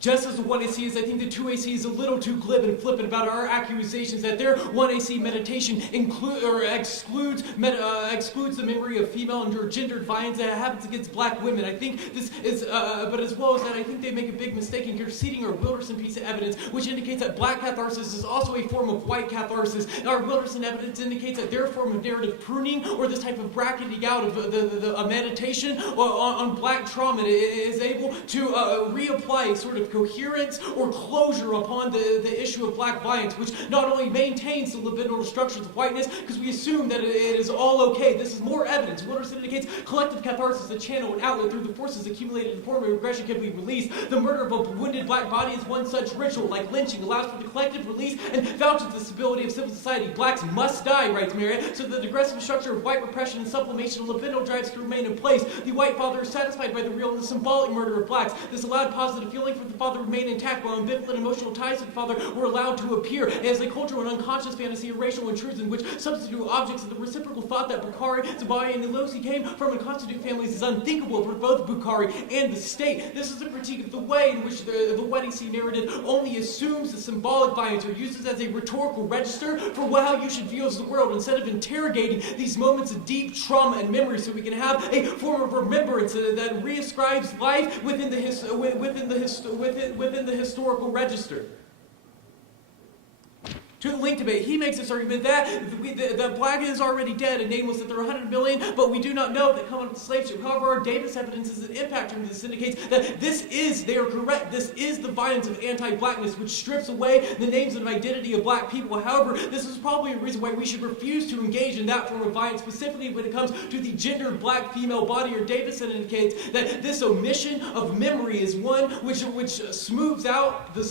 Just as the 1AC is, I think the 2AC is a little too glib and flippant about our accusations that their 1AC meditation excludes the memory of female and gendered violence that happens against black women. I think this is, but as well as that, I think they make a big mistake in conceding our Wilderson piece of evidence, which indicates that black catharsis is also a form of white catharsis. Our Wilderson evidence indicates that their form of narrative pruning, or this type of bracketing out of the meditation on black trauma, is able to reapply a sort of coherence or closure upon the issue of black violence, which not only maintains the libidinal structures of whiteness, because we assume that it is all okay. This is more evidence. Wilderson indicates collective catharsis, a channel, an outlet through the forces accumulated in form of regression can be released. The murder of a wounded black body is one such ritual, like lynching, allows for the collective release and vouches the stability of civil society. Blacks must die, writes Marriott, so that the aggressive structure of white repression and sublimation of libidinal drives to remain in place. The white father is satisfied by the real and the symbolic murder of blacks. This allowed positive feeling for the father remain intact, while ambivalent emotional ties to the father were allowed to appear as a cultural and unconscious fantasy of racial intrusion, which substitute objects of the reciprocal thought that Bukhari, Zabaya, and Nilosi came from and constitute families is unthinkable for both Bukhari and the state. This is a critique of the way in which the wedding scene narrative only assumes the symbolic violence or uses as a rhetorical register for how you should view the world, instead of interrogating these moments of deep trauma and memory, so we can have a form of remembrance that reascribes life within the historical register. To the link debate, he makes this argument that the black is already dead and nameless, that there are 100 million, but we do not know that come out of the slave ship. However, our Davis evidence is an impact term. This indicates that they are correct. This is the violence of anti-blackness, which strips away the names and identity of black people. However, this is probably a reason why we should refuse to engage in that form of violence, specifically when it comes to the gendered black female body. Or Davis indicates that this omission of memory is one which smooths out the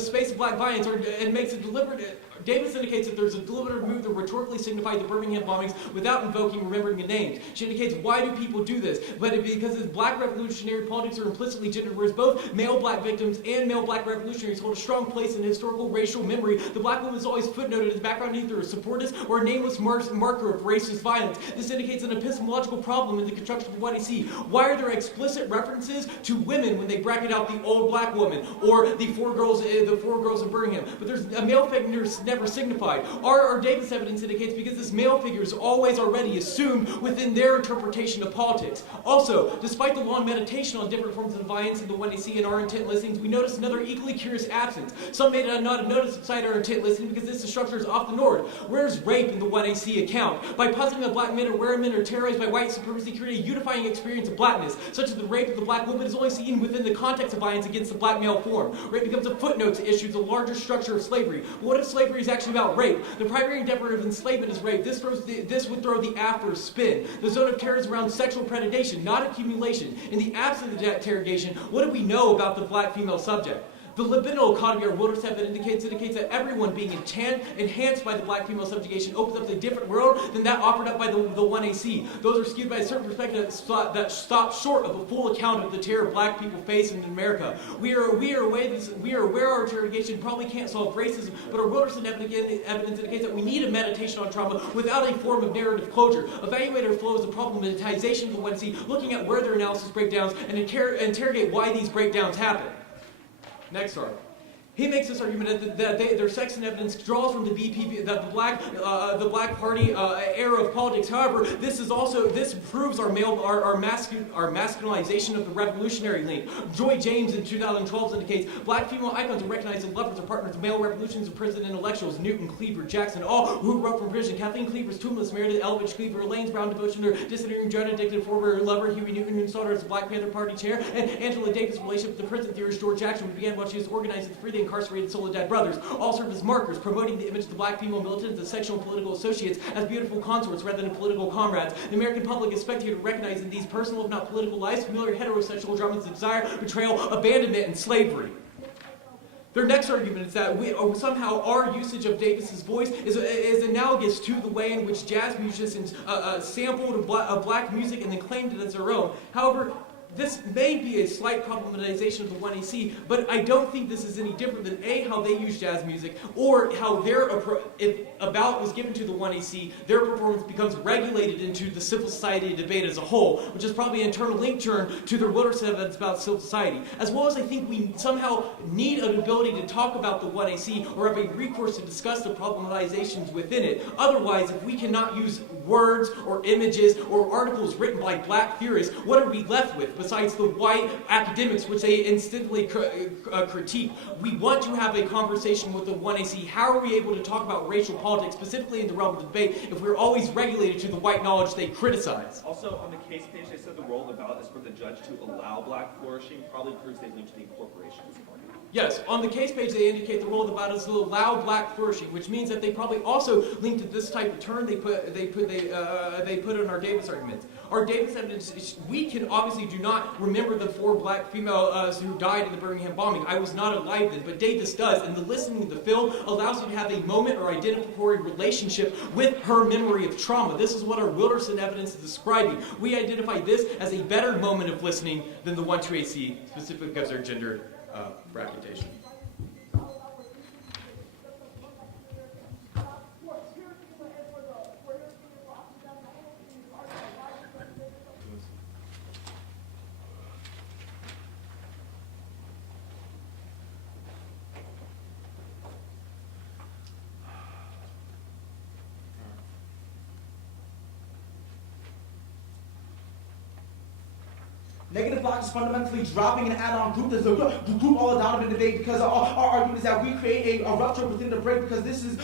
space of black violence, and makes it deliberate. Davis indicates that there's a deliberate move to rhetorically signify the Birmingham bombings without invoking remembering the names. She indicates, why do people do this? But because black revolutionary politics are implicitly gendered, whereas both male black victims and male black revolutionaries hold a strong place in historical racial memory, the black woman is always footnoted as background either a supportist or a nameless marker of racist violence. This indicates an epistemological problem in the construction of what I see. Why are there explicit references to women when they bracket out the old black woman or the four girls in Birmingham? But there's a male figure never signified. Our Davis evidence indicates because this male figure is always already assumed within their interpretation of politics. Also, despite the long meditation on different forms of violence in the 1AC and our intent listings, we notice another equally curious absence. Some may not have noticed beside our intent listing because this structure is off the north. Where's rape in the 1AC account? By positing that black men or women are terrorized by white supremacy, create a unifying experience of blackness, such as the rape of the black woman is only seen within the context of violence against the black male form. Rape becomes a footnote to issues the larger structure of slavery. But what if slavery is is actually about rape. The primary endeavor of enslavement is rape. This would throw the after spin. The zone of terror is around sexual predation, not accumulation. In the absence of the interrogation, what do we know about the black female subject? The libidinal economy our wilderness have indicates that everyone being enhanced by the black female subjugation opens up a different world than that offered up by the 1AC. Those are skewed by a certain perspective that stop short of a full account of the terror black people face in America. We are aware our interrogation probably can't solve racism, but our wilderness evidence indicates that we need a meditation on trauma without a form of narrative closure. Evaluator flow is a problematization of the 1AC, looking at where their analysis breakdowns and interrogate why these breakdowns happen. Next article. He makes this argument that their sex and evidence draws from the BPP, that the Black Party era of politics. However, this proves our masculinization of the revolutionary link. Joy James in 2012 indicates black female icons are recognized as lovers or partners of male revolutions and prison intellectuals. Newton, Cleaver, Jackson, all who wrote from prison. Kathleen Cleaver's Tumulus, Meredith Eldridge Cleaver, Elaine's Brown devotion to her dissidering, drug addicted former lover Huey Newton, who installed her as the Black Panther Party chair, and Angela Davis' relationship with the prison theorist George Jackson, who began while she was organizing to free the incarcerated Soledad brothers, all serve as markers, promoting the image of the black female militants as sexual and political associates as beautiful consorts rather than political comrades. The American public is expected to recognize in these personal, if not political lives, familiar heterosexual dramas of desire, betrayal, abandonment, and slavery. Their next argument is that somehow our usage of Davis's voice is analogous to the way in which jazz musicians sampled black music and then claimed it as their own. However, this may be a slight problematization of the 1AC, but I don't think this is any different than how they use jazz music, or how if a ballot was given to the 1AC, their performance becomes regulated into the civil society debate as a whole, which is probably an internal link turn to their wilderness evidence about civil society. As well as I think we somehow need an ability to talk about the 1AC or have a recourse to discuss the problematizations within it. Otherwise, if we cannot use words or images or articles written by black theorists, what are we left with besides the white academics which they instantly critique? We want to have a conversation with the 1AC. How are we able to talk about racial politics, specifically in the realm of the debate, if we're always regulated to the white knowledge they criticize? Also, on the case page, they said the role of the ballot is for the judge to allow black flourishing. Probably proves they linked to the incorporations. Yes, on the case page they indicate the role of the ballot is to allow black flourishing, which means that they probably also linked to this type of term they put in our Davis arguments. Our Davis evidence, we can obviously do not remember the 4 black females who died in the Birmingham bombing. I was not alive then, but Davis does, and the listening to the film allows you to have a moment or identificatory relationship with her memory of trauma. This is what our Wilderson evidence is describing. We identify this as a better moment of listening than the 1-2AC, specifically because of their gender reputation. Negative logic is fundamentally dropping an add-on group. There's a group all down in the debate because our argument is that we create a rupture within the break because this is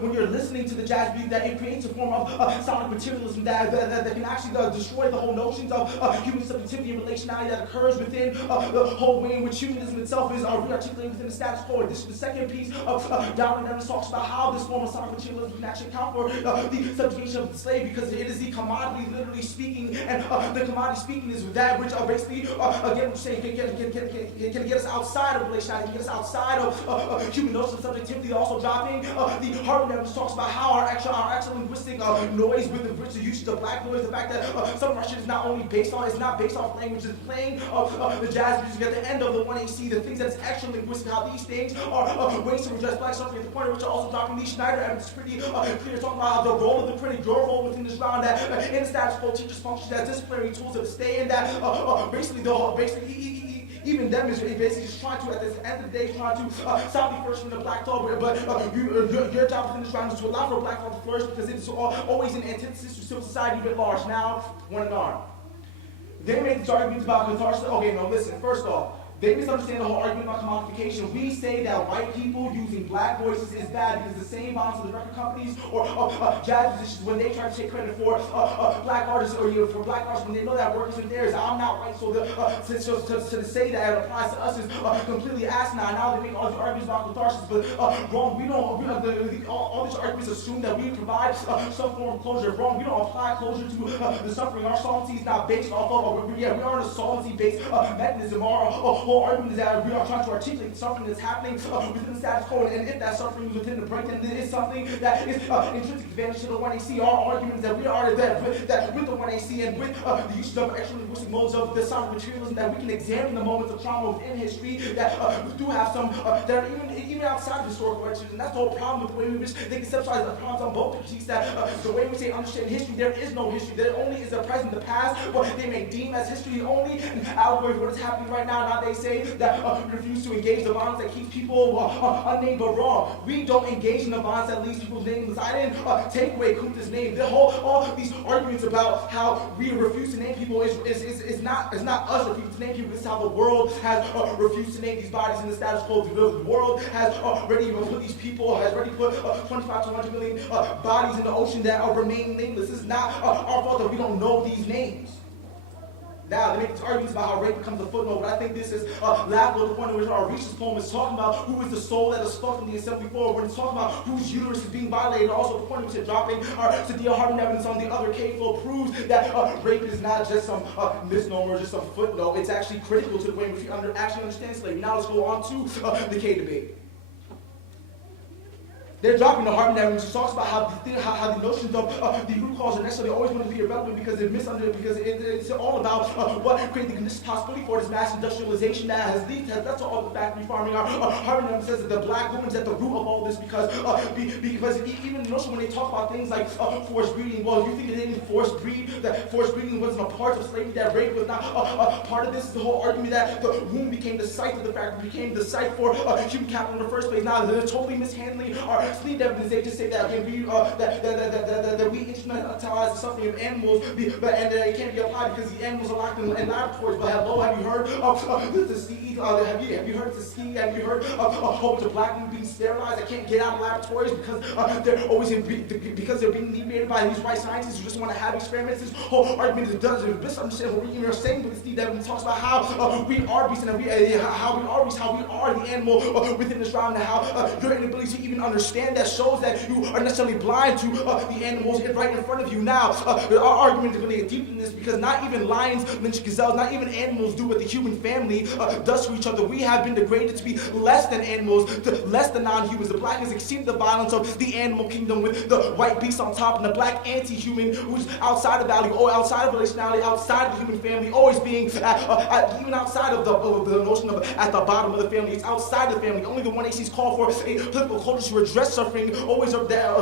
when you're listening to the jazz beat that it creates a form of sonic materialism that can actually destroy the whole notions of human subjectivity and relationality that occurs within the whole way in which humanism itself is re-articulated within the status quo. This is the second piece of Darwin Evans talks about how this form of sonic materialism can actually account for the subjugation of the slave because it is the commodity literally speaking, and the commodity speaking is that which basically, again, saying can get us outside of relationality, can get us outside of human notions of subjectivity. Also dropping the Harvard Evans talks about how our actual linguistic noise with the usage of black noise, the fact that some of our shit is not based off language, it's playing the jazz music at the end of the 1AC, the things that's extra linguistic, how these things are ways to redress black suffering. At the point at which also Dr. Lee Schneider Evans pretty clear talking about how the role of the critic, your role within this round, that in the status quo teachers function as disciplinary tools to stay in that even them is basically just trying to, at the end of the day, trying to stop the first from the black thought, but your job within this round is to allow for a black thought to flourish because it is always an antithesis to civil society writ large. Now, one and on. They make these arguments about catharsis. Okay, no, listen, first off, They misunderstand the whole argument about commodification. We say that white people using black voices is bad because the same bounds of the record companies or jazz musicians, when they try to take credit for black artists or for black artists, when they know that work isn't theirs. I'm not white, so to say that it applies to us is completely asinine. Now they make all these arguments about catharsis, but wrong. We don't. All these arguments assume that we provide some form of closure. Wrong. We don't apply closure to the suffering. Our solvency is not based off of. We are in a solvency-based mechanism. Our whole argument is that we are trying to articulate something that's happening within the status quo, and if that suffering is within the break, then it is something that is intrinsic advantage to the 1AC. Our argument is that we are that with the 1AC and with the use of extra-linguistic modes of the sound materialism, that we can examine the moments of trauma within history that we do have some that are even outside of historical records, and that's the whole problem with the way we wish they conceptualize the problems on both critiques. That the way we say understand history, there is no history. There only is the present, the past, what they may deem as history only, and allegory for what is happening right now. Now they say that we refuse to engage the violence that keeps people unnamed, but wrong. We don't engage in the violence that leaves people nameless. I didn't take away Kunta's name. All these arguments about how we refuse to name people is not us refusing to name people. This is how the world has refused to name these bodies in the status quo. The world has already put these people, has already put 25 to 100 million bodies in the ocean that are remaining nameless. This is not our fault that we don't know these names. Now, they make these arguments about how rape becomes a footnote, but I think this is laughable to the point in which our Reach's poem is talking about who is the soul that is fucked in the assembly floor, when it's talking about whose uterus is being violated, also the point in which it's dropping our Ceda Harden evidence on the other cave flow proves that rape is not just some misnomer, just some footnote. It's actually critical to the way in which we actually understand slavery. Now let's go on to the K debate. They're dropping the Harden evidence, which talks about how the notions of the root cause are necessarily always going to be irrelevant because they're misunderstood, because it's all about what created the conditions possibility for this mass industrialization that has led to all the factory farming. Our Harden evidence says that the black woman is at the root of all this because even the notion when they talk about things like forced breeding, well, you think it didn't forced breed, that forced breeding wasn't a part of slavery, that rape was not part of this. Is the whole argument that the womb became the site of the factory, became the site for human capital in the first place. Now they're totally mishandling our sleep evidence. They just say that that we instrumentalize the suffering of animals, and it can't be applied because the animals are locked in laboratories. But hello, have you heard of the CE? Have you heard of the CE? Have you heard of a whole bunch of black women being sterilized that can't get out of laboratories because they're always because they're being mediated by these white scientists who just want to have experiments? This whole argument is misunderstand what we even are saying. But Steve Evans talks about how we are beasts and how we are beasts, how we are the animal within this round, and how your inability to even understand that shows that you are necessarily blind to the animals right in front of you. Now, our argument is going to get deep in this because not even lions, lynch gazelles, not even animals do what the human family does to each other. We have been degraded to be less than animals, to less than non-humans. The black has exceeded the violence of the animal kingdom with the white beast on top and the black anti-human who's outside of value, or outside of relationality, outside of the human family, always being even outside of the notion of at the bottom of the family. It's outside the family. Only the 1ACs call for a political culture to address suffering always are there,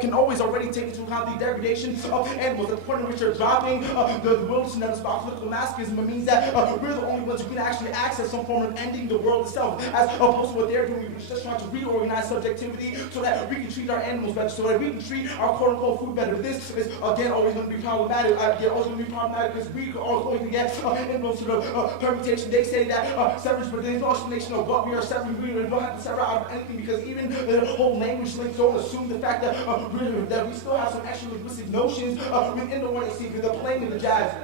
can always already take into account the degradation of animals. At the point in which you're dropping the Wilson evidence about political masochism, it means that we're the only ones who can actually access some form of ending the world itself, as opposed to what they're doing, which is just trying to reorganize subjectivity so that we can treat our animals better, so that we can treat our quote-unquote food better. This is, again, always going to be problematic. Always going to be problematic because we are going to get influence to the permutation. They say that severance, but there's no explanation of what we are severing. We don't have to sever out of anything because even the whole language links don't assume the fact that we still have some extra linguistic notions within the 1AC, with the playing and the jazz.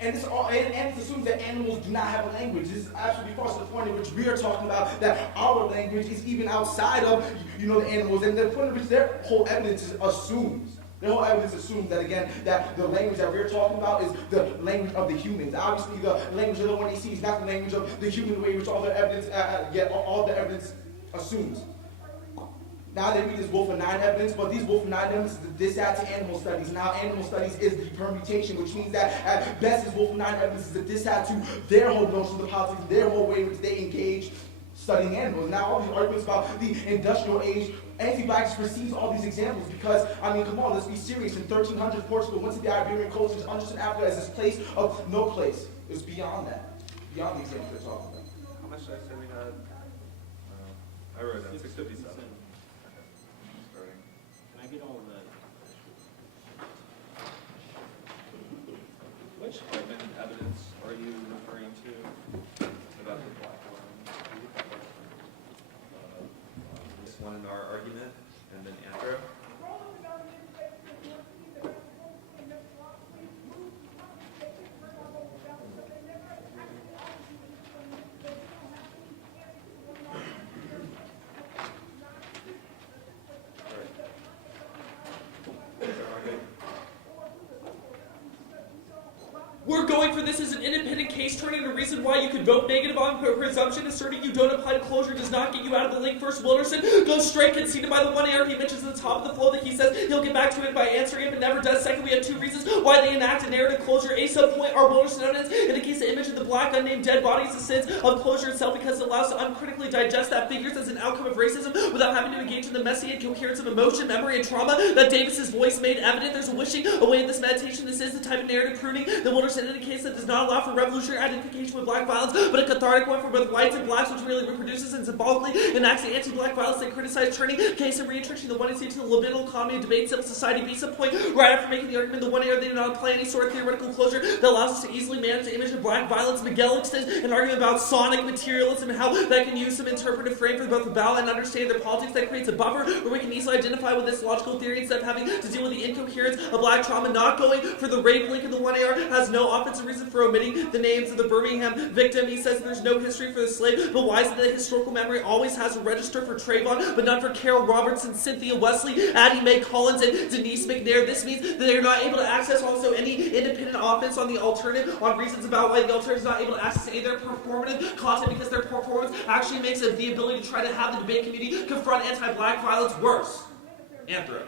And it assumes that animals do not have a language. This is absolutely false to the point in which we are talking about that our language is even outside of the animals, and the point in which their whole evidence assumes. The whole evidence assumes that, again, that the language that we're talking about is the language of the humans. Obviously, the language of the 1AC is not the language of the human way, which all the evidence, all the evidence assumes. Now they read this Wolf of Nine evidence, but these Wolf of Nine evidence is the to animal studies. Now animal studies is the permutation, which means that at best this Wolf of Nine evidence is the dissat to their whole notions of politics, their whole way in which they engage studying animals. Now all these arguments about the industrial age, anti-blackness precedes all these examples because, come on, let's be serious. In 1300s, Portugal went to the Iberian coast and understood Africa as this place of no place. It was beyond that, beyond the examples we're talking about. How much did I say we had? I wrote down 657. Starting. Can I get all of that? Which argument evidence are you referring to? going for this as an independent case turning a reason why you could vote negative on presumption, asserting you don't apply to closure does not get you out of the link. First, Wilderson goes straight, conceded by the one error. He mentions at the top of the flow that he says he'll get back to it by answering it, but never does. Second, we have two reasons why they enact a narrative closure. A sub-point are Wilderson evidence indicates the image of the black unnamed dead bodies, the sins of closure itself, because it allows to uncritically digest that figures as an outcome of racism without having to engage in the messy incoherence of emotion, memory, and trauma that Davis's voice made evident. There's a wishing away in this meditation. This is the type of narrative pruning that Wilderson indicates that does not allow for revolutionary identification with black violence, but a cathartic one for both whites and blacks, which really reproduces and symbolically enacts the anti-black violence they criticize, turning case and reentrenching the one to the libidinal economy of debate, civil society. B sub-point, right after making the argument the one error they do not apply any sort of theoretical closure that allows us to easily manage the image of black violence. Miguel extends an argument about sonic materialism and how that can use some interpretive frame for both about and understand their politics that creates a buffer where we can easily identify with this logical theory instead of having to deal with the incoherence of black trauma. Not going for the rape link in the 1AR has no offensive reason for omitting the names of the Birmingham victim. He says there's no history for the slave, but why is it that historical memory always has a register for Trayvon, but none for Carol Robertson, Cynthia Wesley, Addie Mae Collins, and Denise McNair? This means that they're not able to access also any independent offense on the alternative, on reasons about why the alternative is not able to access any of their performative content, because their performance actually makes it the ability to try to have the debate community confront anti-black violence worse. Anthro.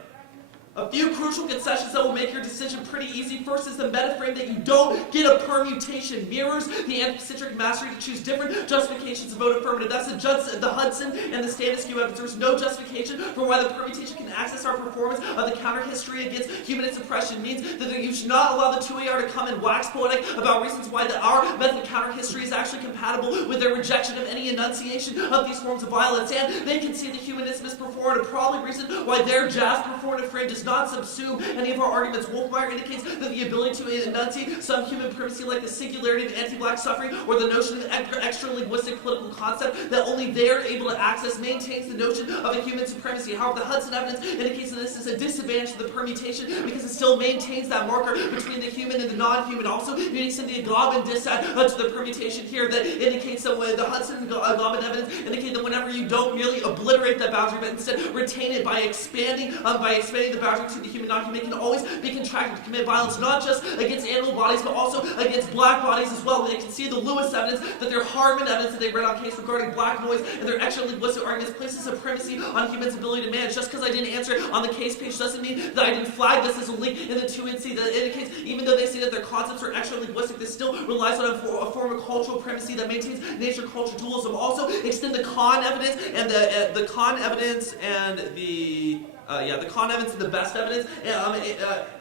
A few crucial concessions that will make your decision pretty easy. First is the metaframe that you don't get a permutation. Mirrors the anthropocentric mastery to choose different justifications to vote affirmative. That's the Hudson and the status quo evidence. There's no justification for why the permutation can access our performance of the counter history against humanist oppression. Means that you should not allow the 2AR to come and wax poetic about reasons why our method of counter history is actually compatible with their rejection of any enunciation of these forms of violence. And they can see the humanism is performed, and probably reason why their jazz performative frame does not subsume any of our arguments. Wolfmeyer indicates that the ability to enunciate some human primacy like the singularity of anti-black suffering or the notion of extra-linguistic political concept that only they're able to access maintains the notion of a human supremacy. However, the Hudson evidence indicates that this is a disadvantage to the permutation because it still maintains that marker between the human and the non-human. Also, you need to send the Aglaban dissent to the permutation here that indicates that when the Hudson and Aglaban evidence indicate that whenever you don't merely obliterate that boundary but instead retain it by expanding the boundary to the human, non-human, can always be contracted to commit violence, not just against animal bodies, but also against black bodies as well. They can see the Lewis evidence, that their Harmon evidence that they read on case regarding black noise, and their extra-linguistic arguments places supremacy on humans' ability to manage. Just because I didn't answer on the case page doesn't mean that I didn't flag this as a link in the 2NC that indicates, even though they say that their concepts are extra-linguistic, this still relies on a form of cultural primacy that maintains nature-culture dualism. Also, extend the Kahn evidence and the Kahn evidence and the Kahn evidence and the best evidence,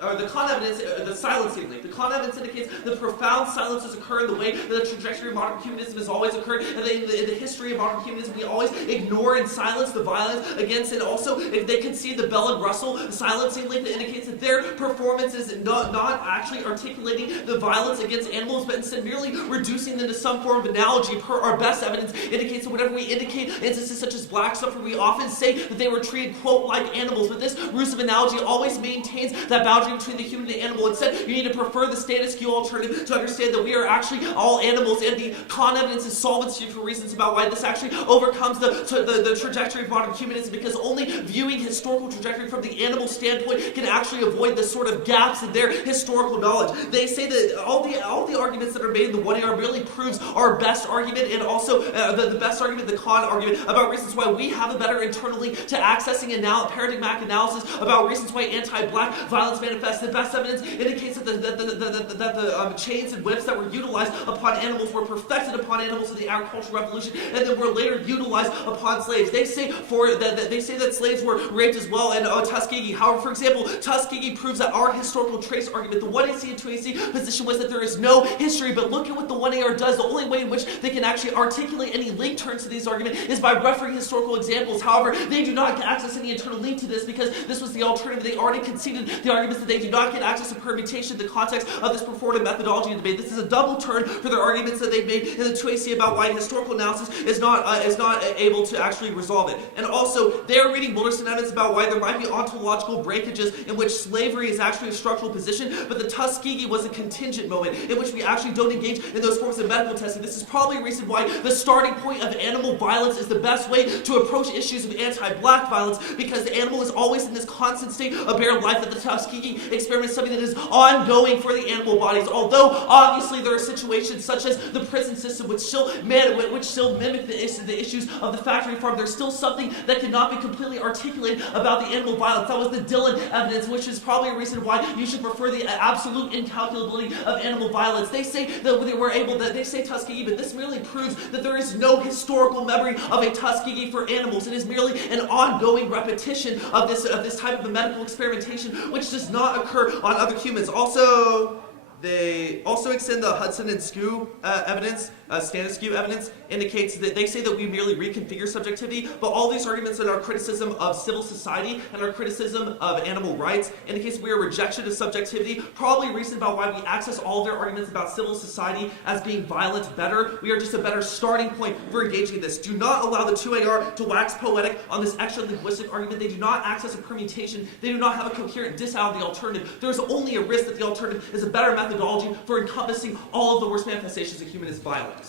or the Kahn evidence, the silencing link. The Kahn evidence indicates the profound silences occur in the way that the trajectory of modern humanism has always occurred, and in the history of modern humanism, we always ignore and silence the violence against it. Also, if they can see the Bell and Russell silencing link that indicates that their performance is not actually articulating the violence against animals, but instead merely reducing them to some form of analogy. Per our best evidence indicates that whenever we indicate instances such as black suffering, we often say that they were treated, quote, like animals. But this ruse of analogy always maintains that boundary between the human and the animal. Instead, you need to prefer the status quo alternative to understand that we are actually all animals, and the Kahn evidence is solvency for reasons about why this actually overcomes the trajectory of modern humanism, because only viewing historical trajectory from the animal standpoint can actually avoid the sort of gaps in their historical knowledge. They say that all the arguments that are made in the 1AR really proves our best argument, and also the best argument, the Kahn argument, about reasons why we have a better internal link to accessing paradigmatic analysis about reasons why anti-black violence manifests. The best evidence indicates that the chains and whips that were utilized upon animals were perfected upon animals in the agricultural revolution, and then were later utilized upon slaves. They say that slaves were raped as well in Tuskegee. However, for example, Tuskegee proves that our historical trace argument, the 1AC and 2AC position, was that there is no history. But look at what the 1AR does. The only way in which they can actually articulate any link turns to these arguments is by referring historical examples. However, they do not access any internal link to this because this was the alternative. They already conceded the arguments that they do not get access to permutation in the context of this performative methodology and debate. This is a double turn for their arguments that they've made in the 2AC about why historical analysis is not able to actually resolve it. And also, they're reading Wilderson evidence about why there might be be ontological breakages in which slavery is actually a structural position, but the Tuskegee was a contingent moment in which we actually don't engage in those forms of medical testing. This is probably a reason why the starting point of animal violence is the best way to approach issues of anti-black violence, because the animal is always in this constant state of bare life, that the Tuskegee experiment is something that is ongoing for the animal bodies. Although obviously there are situations such as the prison system which still mimic the issues of the factory farm, there's still something that cannot be completely articulated about the animal violence. That was the Dillon evidence, which is probably a reason why you should prefer the absolute incalculability of animal violence. They say that they say Tuskegee, but this merely proves that there is no historical memory of a Tuskegee for animals. It is merely an ongoing repetition of this type of a medical experimentation, which does not occur on other humans. They also extend the Hudson and Skew evidence. Staniscu evidence indicates that they say that we merely reconfigure subjectivity, but all these arguments in our criticism of civil society and our criticism of animal rights indicates we are rejection of subjectivity, probably a reason about why we access all of their arguments about civil society as being violent better. We are just a better starting point for engaging this. Do not allow the 2AR to wax poetic on this extra linguistic argument. They do not access a permutation. They do not have a coherent disavow of the alternative. There is only a risk that the alternative is a better methodology for encompassing all of the worst manifestations of humanist violence.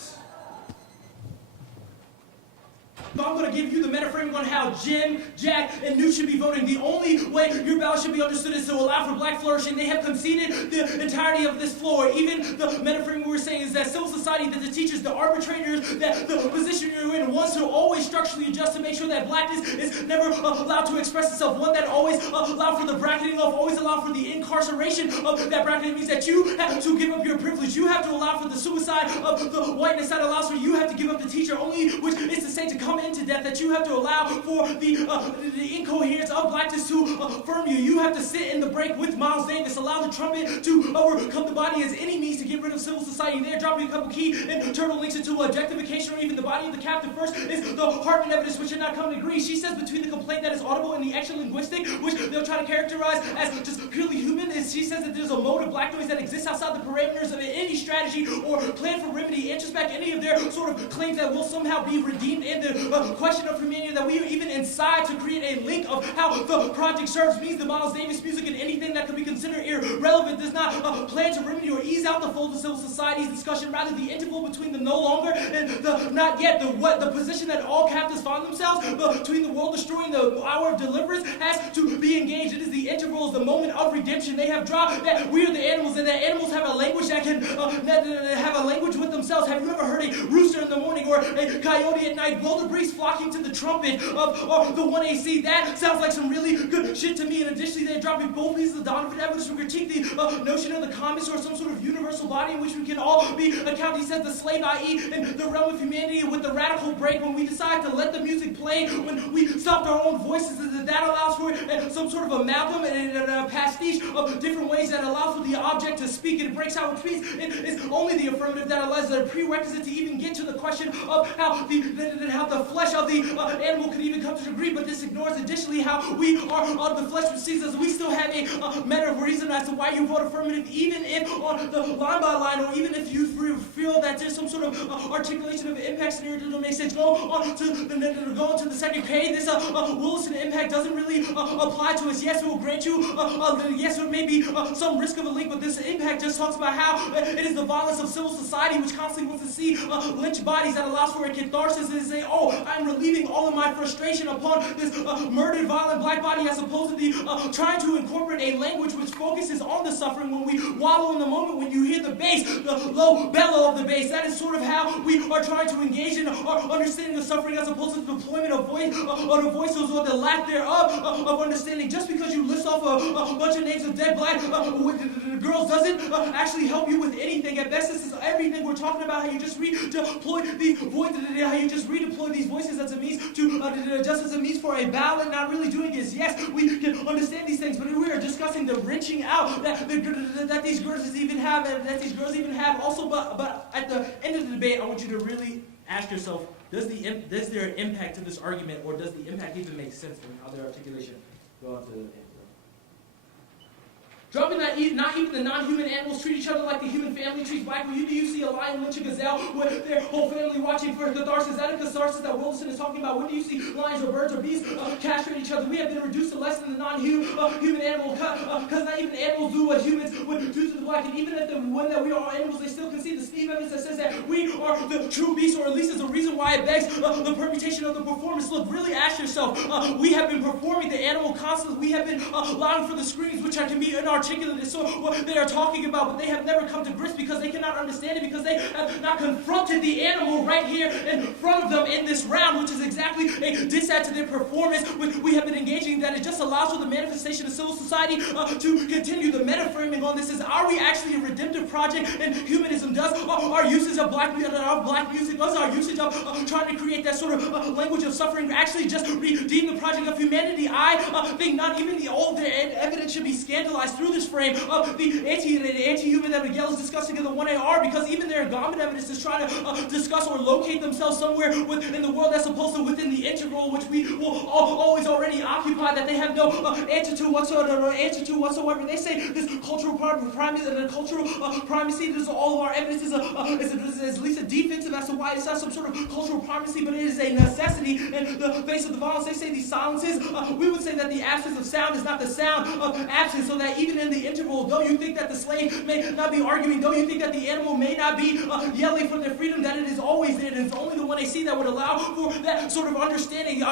I'm going to give you the metaframing on how Jim, Jack, and Newt should be voting. The only way your ballot should be understood is to allow for black flourishing. They have conceded the entirety of this floor. Even the metaframing we're saying is that civil society, that the teachers, the arbitrators, that the position you're in wants to always structurally adjust to make sure that blackness is never allowed to express itself. One that always allow for the bracketing of, always allow for the incarceration of that bracketing means that you have to give up your privilege. You have to allow for the suicide of the whiteness that allows for you have to give up the teacher only, which is to say to come into death, that you have to allow for the incoherence of blackness to affirm you. You have to sit in the break with Miles Davis, allow the trumpet to overcome the body as any means to get rid of civil society. They're dropping a couple key and turtle links into objectification or even the body of the captive. First is the Hartman evidence, which you're not coming to agree. She says between the complaint that is audible and the extra linguistic, which they'll try to characterize as just purely human, is she says that there's a mode of black noise that exists outside the parameters of any strategy or plan for remedy, introspect any of their sort of claims that will somehow be redeemed in the question of humanity, that we are even inside to create a link of how the project serves means the Miles Davis music and anything that could be considered irrelevant does not plan to remedy or ease out the fold of civil society's discussion. Rather, the interval between the no longer and the not yet, the position that all captives find themselves between the world destroying the hour of deliverance has to be engaged. It is the intervals, the moment of redemption. They have dropped that we are the animals and that animals have a language that can have a language with themselves. Have you ever heard a rooster in the morning or a coyote at night? Wildebeest flocking to the trumpet of the 1AC. That sounds like some really good shit to me. And additionally, they're dropping both pieces of Donovan evidence to critique the notion of the commons or some sort of universal body in which we can all be accounted. He says the slave, i.e., in the realm of humanity, with the radical break when we decide to let the music play, when we stopped our own voices, that allows for some sort of amalgam and a pastiche of different ways that allow for the object to speak. It breaks out with speech. It is only the affirmative that allows a prerequisite to even get to the question of how the flesh of the animal could even come to degree, but this ignores additionally how we are on the flesh, which sees us. We still have a matter of reason as to why you vote affirmative, even if on the line by line, or even if you feel that there's some sort of articulation of impact scenario that don't make sense. Go on to the second page. This Wilson impact doesn't really apply to us. Yes, it will grant you yes, there may be some risk of a link, but this impact just talks about how it is the violence of civil society which constantly wants to see lynch bodies that allows for a catharsis and say, oh, I'm relieving all of my frustration upon this murdered, violent black body, as opposed to the trying to incorporate a language which focuses on the suffering when we wallow in the moment, when you hear the bass, the low bellow of the bass. That is sort of how we are trying to engage in our understanding of suffering, as opposed to the deployment of voice, or the voices or the lack thereof of understanding. Just because you list off a bunch of names of dead black girls doesn't actually help you with anything. At best, this is everything we're talking about. How you just redeploy these voices, how you just redeploy these voices as a means to just as a means for a ballot. Not really doing is, yes, we can understand these things, but we are discussing the wrenching out that these girls even have, and that these girls even have. Also, but at the end of the debate, I want you to really ask yourself: Does there an impact to this argument, or does the impact even make sense from how their articulation go on to the end? Dropping that not even the non-human animals treat each other like the human family treats black people. Do you see a lion lynch a gazelle with their whole family watching for catharsis? Is that a catharsis that Wilson is talking about? When do you see lions or birds or beasts castrate each other? We have been reduced to less than the non-human animal because not even animals do what humans would do to the black. And even if when that we are all animals, they still concede the Steve evidence that says that we are the true beast, or at least is a reason why it begs the permutation of the performance. Look, really ask yourself, we have been performing the animal constantly. We have been allowing for the screams, which can be inarticulate. So what they are talking about, but they have never come to grips because they cannot understand it, because they have not confronted the animal right here in front of them in this round, which is exactly a dissat to their performance, which we have been engaging, that it just allows for the manifestation of civil society to continue. The meta-framing on this is, are we actually a redemptive project in humanism? Does our usage of black music, does our usage of trying to create that sort of language of suffering actually just redeem the project of humanity? I think not even all of their evidence should be scandalized through this frame of the anti-human that Miguel is discussing in the 1AR, because even their Agamben evidence is trying to discuss or locate themselves somewhere within the world that's opposed to within the integral, which we will always already occupy, that they have no answer to whatsoever. They say this cultural primacy, this is all of our evidence is at least a defensive as to why it's not some sort of cultural primacy, but it is a necessity in the face of the violence. They say these silences, we would say that the absence of sound is not the sound of absence, so that even in the interval, though you think that the slave may not be arguing, though you think that the animal may not be yelling for their freedom, that it is always there, and it's only the one they see that would allow for that sort of understanding.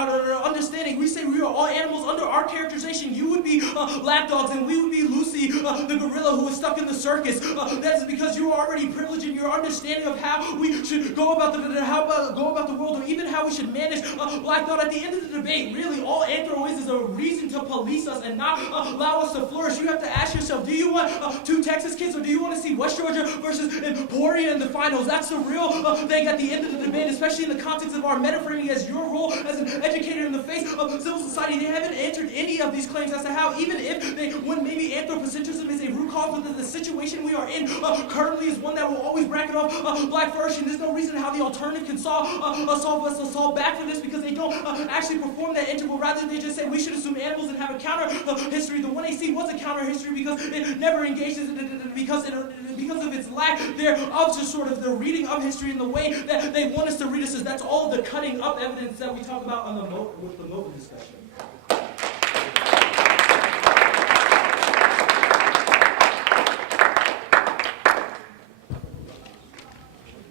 We say we are all animals under our characterization. You would be lapdogs, and we would be Lucy, the gorilla who was stuck in the circus. That is because you are already privileged in your understanding of how we should go about the world, or even how we should manage black thought. At the end of the debate, really, all anthro is a reason to police us and not allow us to flourish. You have to ask yourself, do you want two Texas kids, or do you want to see West Georgia versus Emporia in the finals? That's the real thing at the end of the debate, especially in the context of our metaframing as your role as an educator in the face of civil society. They haven't answered any of these claims as to how, even if they, when maybe anthropocentrism is a root cause, but the situation we are in currently is one that will always bracket off black flourishing. There's no reason how the alternative can solve back for this, because they don't actually perform that interval. Rather, they just say we should assume animals and have a counter history. The 1AC was a counter history because it never engages in it, because of its lack thereof, just sort of the reading of history in the way that they want us to read it. That's all the cutting up evidence that we talk about on with the Moten discussion.